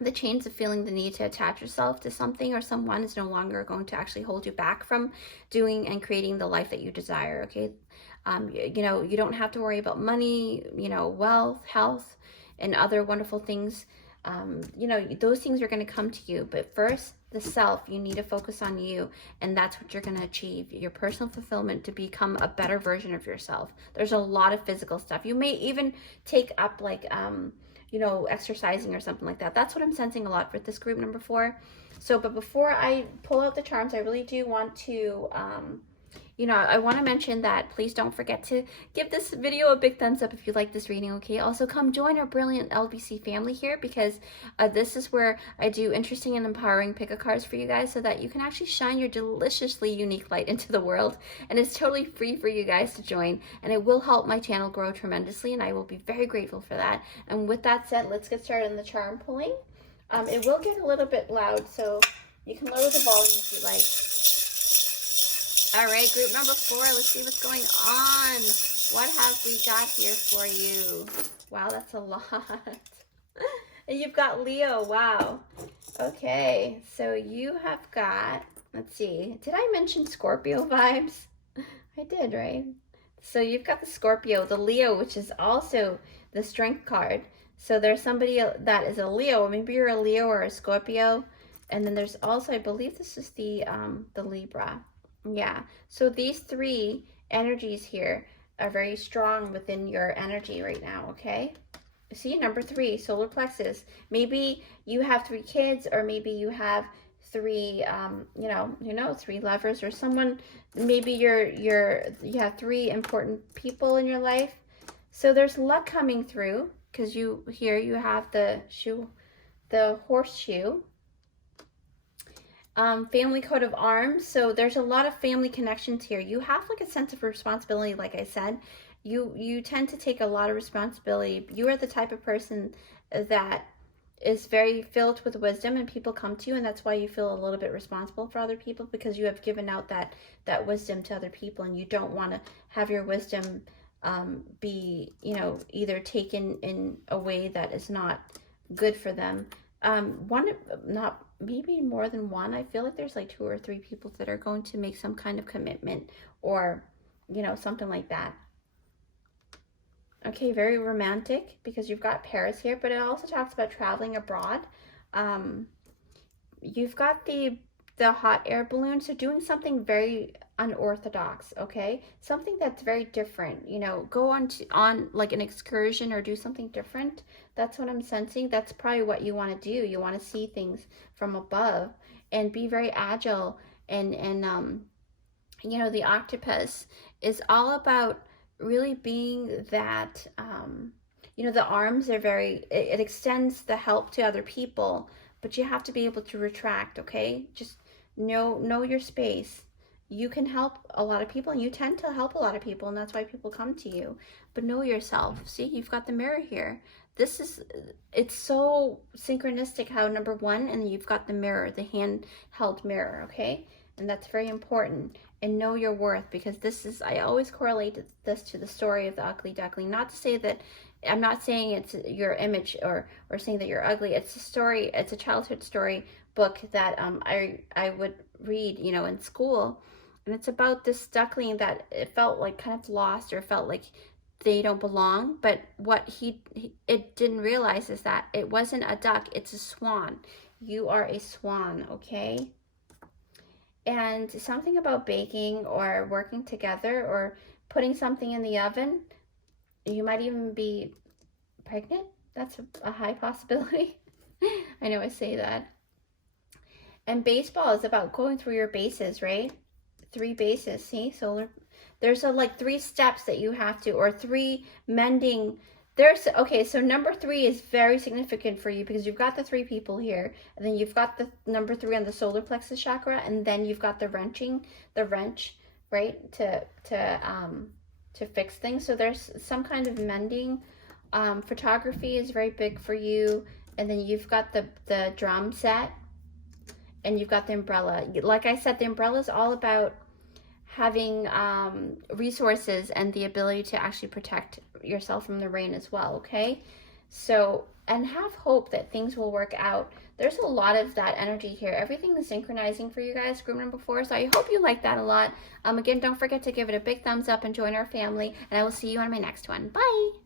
the chains of feeling the need to attach yourself to something or someone is no longer going to actually hold you back from doing and creating the life that you desire, okay? You don't have to worry about money, wealth, health, and other wonderful things. Those things are going to come to you. But first, the self, you need to focus on you, and that's what you're going to achieve, your personal fulfillment, to become a better version of yourself. There's a lot of physical stuff. You may even take up like, exercising or something like that. That's what I'm sensing a lot with this group number 4. So, but before I pull out the charms, I really do want to, I want to mention that please don't forget to give this video a big thumbs up if you like this reading, okay? Also, come join our brilliant LBC family here, because this is where I do interesting and empowering pick-a cards for you guys so that you can actually shine your deliciously unique light into the world. And it's totally free for you guys to join, and it will help my channel grow tremendously, and I will be very grateful for that. And with that said, let's get started on the charm pulling. It will get a little bit loud, so you can lower the volume if you like. All right, group number 4, let's see what's going on. What have we got here for you? Wow, that's a lot. And you've got Leo, wow. Okay, so you have got, let's see, did I mention Scorpio vibes? I did, right? So you've got the Scorpio, the Leo, which is also the Strength card. So there's somebody that is a Leo, maybe you're a Leo or a Scorpio. And then there's also, I believe this is the Libra. Yeah, so these 3 energies here are very strong within your energy right now, okay? See, number 3, solar plexus. Maybe you have 3 kids, or maybe you have 3, 3 lovers, or someone, maybe you have 3 important people in your life. So there's luck coming through, because you have the horseshoe. Family coat of arms. So there's a lot of family connections here. You have like a sense of responsibility. Like I said, you tend to take a lot of responsibility. You are the type of person that is very filled with wisdom, and people come to you, and that's why you feel a little bit responsible for other people, because you have given out that wisdom to other people, and you don't want to have your wisdom be either taken in a way that is not good for them. Maybe more than one. I feel like there's like 2 or 3 people that are going to make some kind of commitment, or something like that. Okay, very romantic, because you've got Paris here, but it also talks about traveling abroad. You've got the hot air balloon, so doing something very unorthodox, okay? Something that's very different, you know, go on like an excursion or do something different. That's what I'm sensing. That's probably what you want to do. You want to see things from above and be very agile and you know, the octopus is all about really being that you know, the arms are very, it extends the help to other people, but you have to be able to retract, okay? Just know your space. You can help a lot of people and you tend to help a lot of people, and that's why people come to you. But know yourself. See, you've got the mirror here. This is, it's so synchronistic how number one, and then you've got the mirror, the handheld mirror, okay? And that's very important. And know your worth, because this is, I always correlate this to the story of the ugly duckling. Not to say that, I'm not saying it's your image or saying that you're ugly. It's a story, it's a childhood story book that I would read, you know, in school. And it's about this duckling that it felt like kind of lost, or felt like they don't belong. But what it didn't realize is that it wasn't a duck, it's a swan. You are a swan, okay? And something about baking or working together or putting something in the oven, you might even be pregnant. That's a high possibility. I know I say that. And baseball is about going through your bases, right? 3 bases, see? So there's like 3 steps that you have to, or 3 mending. Okay, so number 3 is very significant for you because you've got the 3 people here, and then you've got the number 3 on the solar plexus chakra, and then you've got the wrench, right? To fix things. So there's some kind of mending. Photography is very big for you, and then you've got the drum set, and you've got the umbrella. Like I said, the umbrella is all about having resources and the ability to actually protect yourself from the rain as well, okay? So, and have hope that things will work out. There's a lot of that energy here. Everything is synchronizing for you guys, group number 4. So I hope you like that a lot. Again, don't forget to give it a big thumbs up and join our family. And I will see you on my next one. Bye!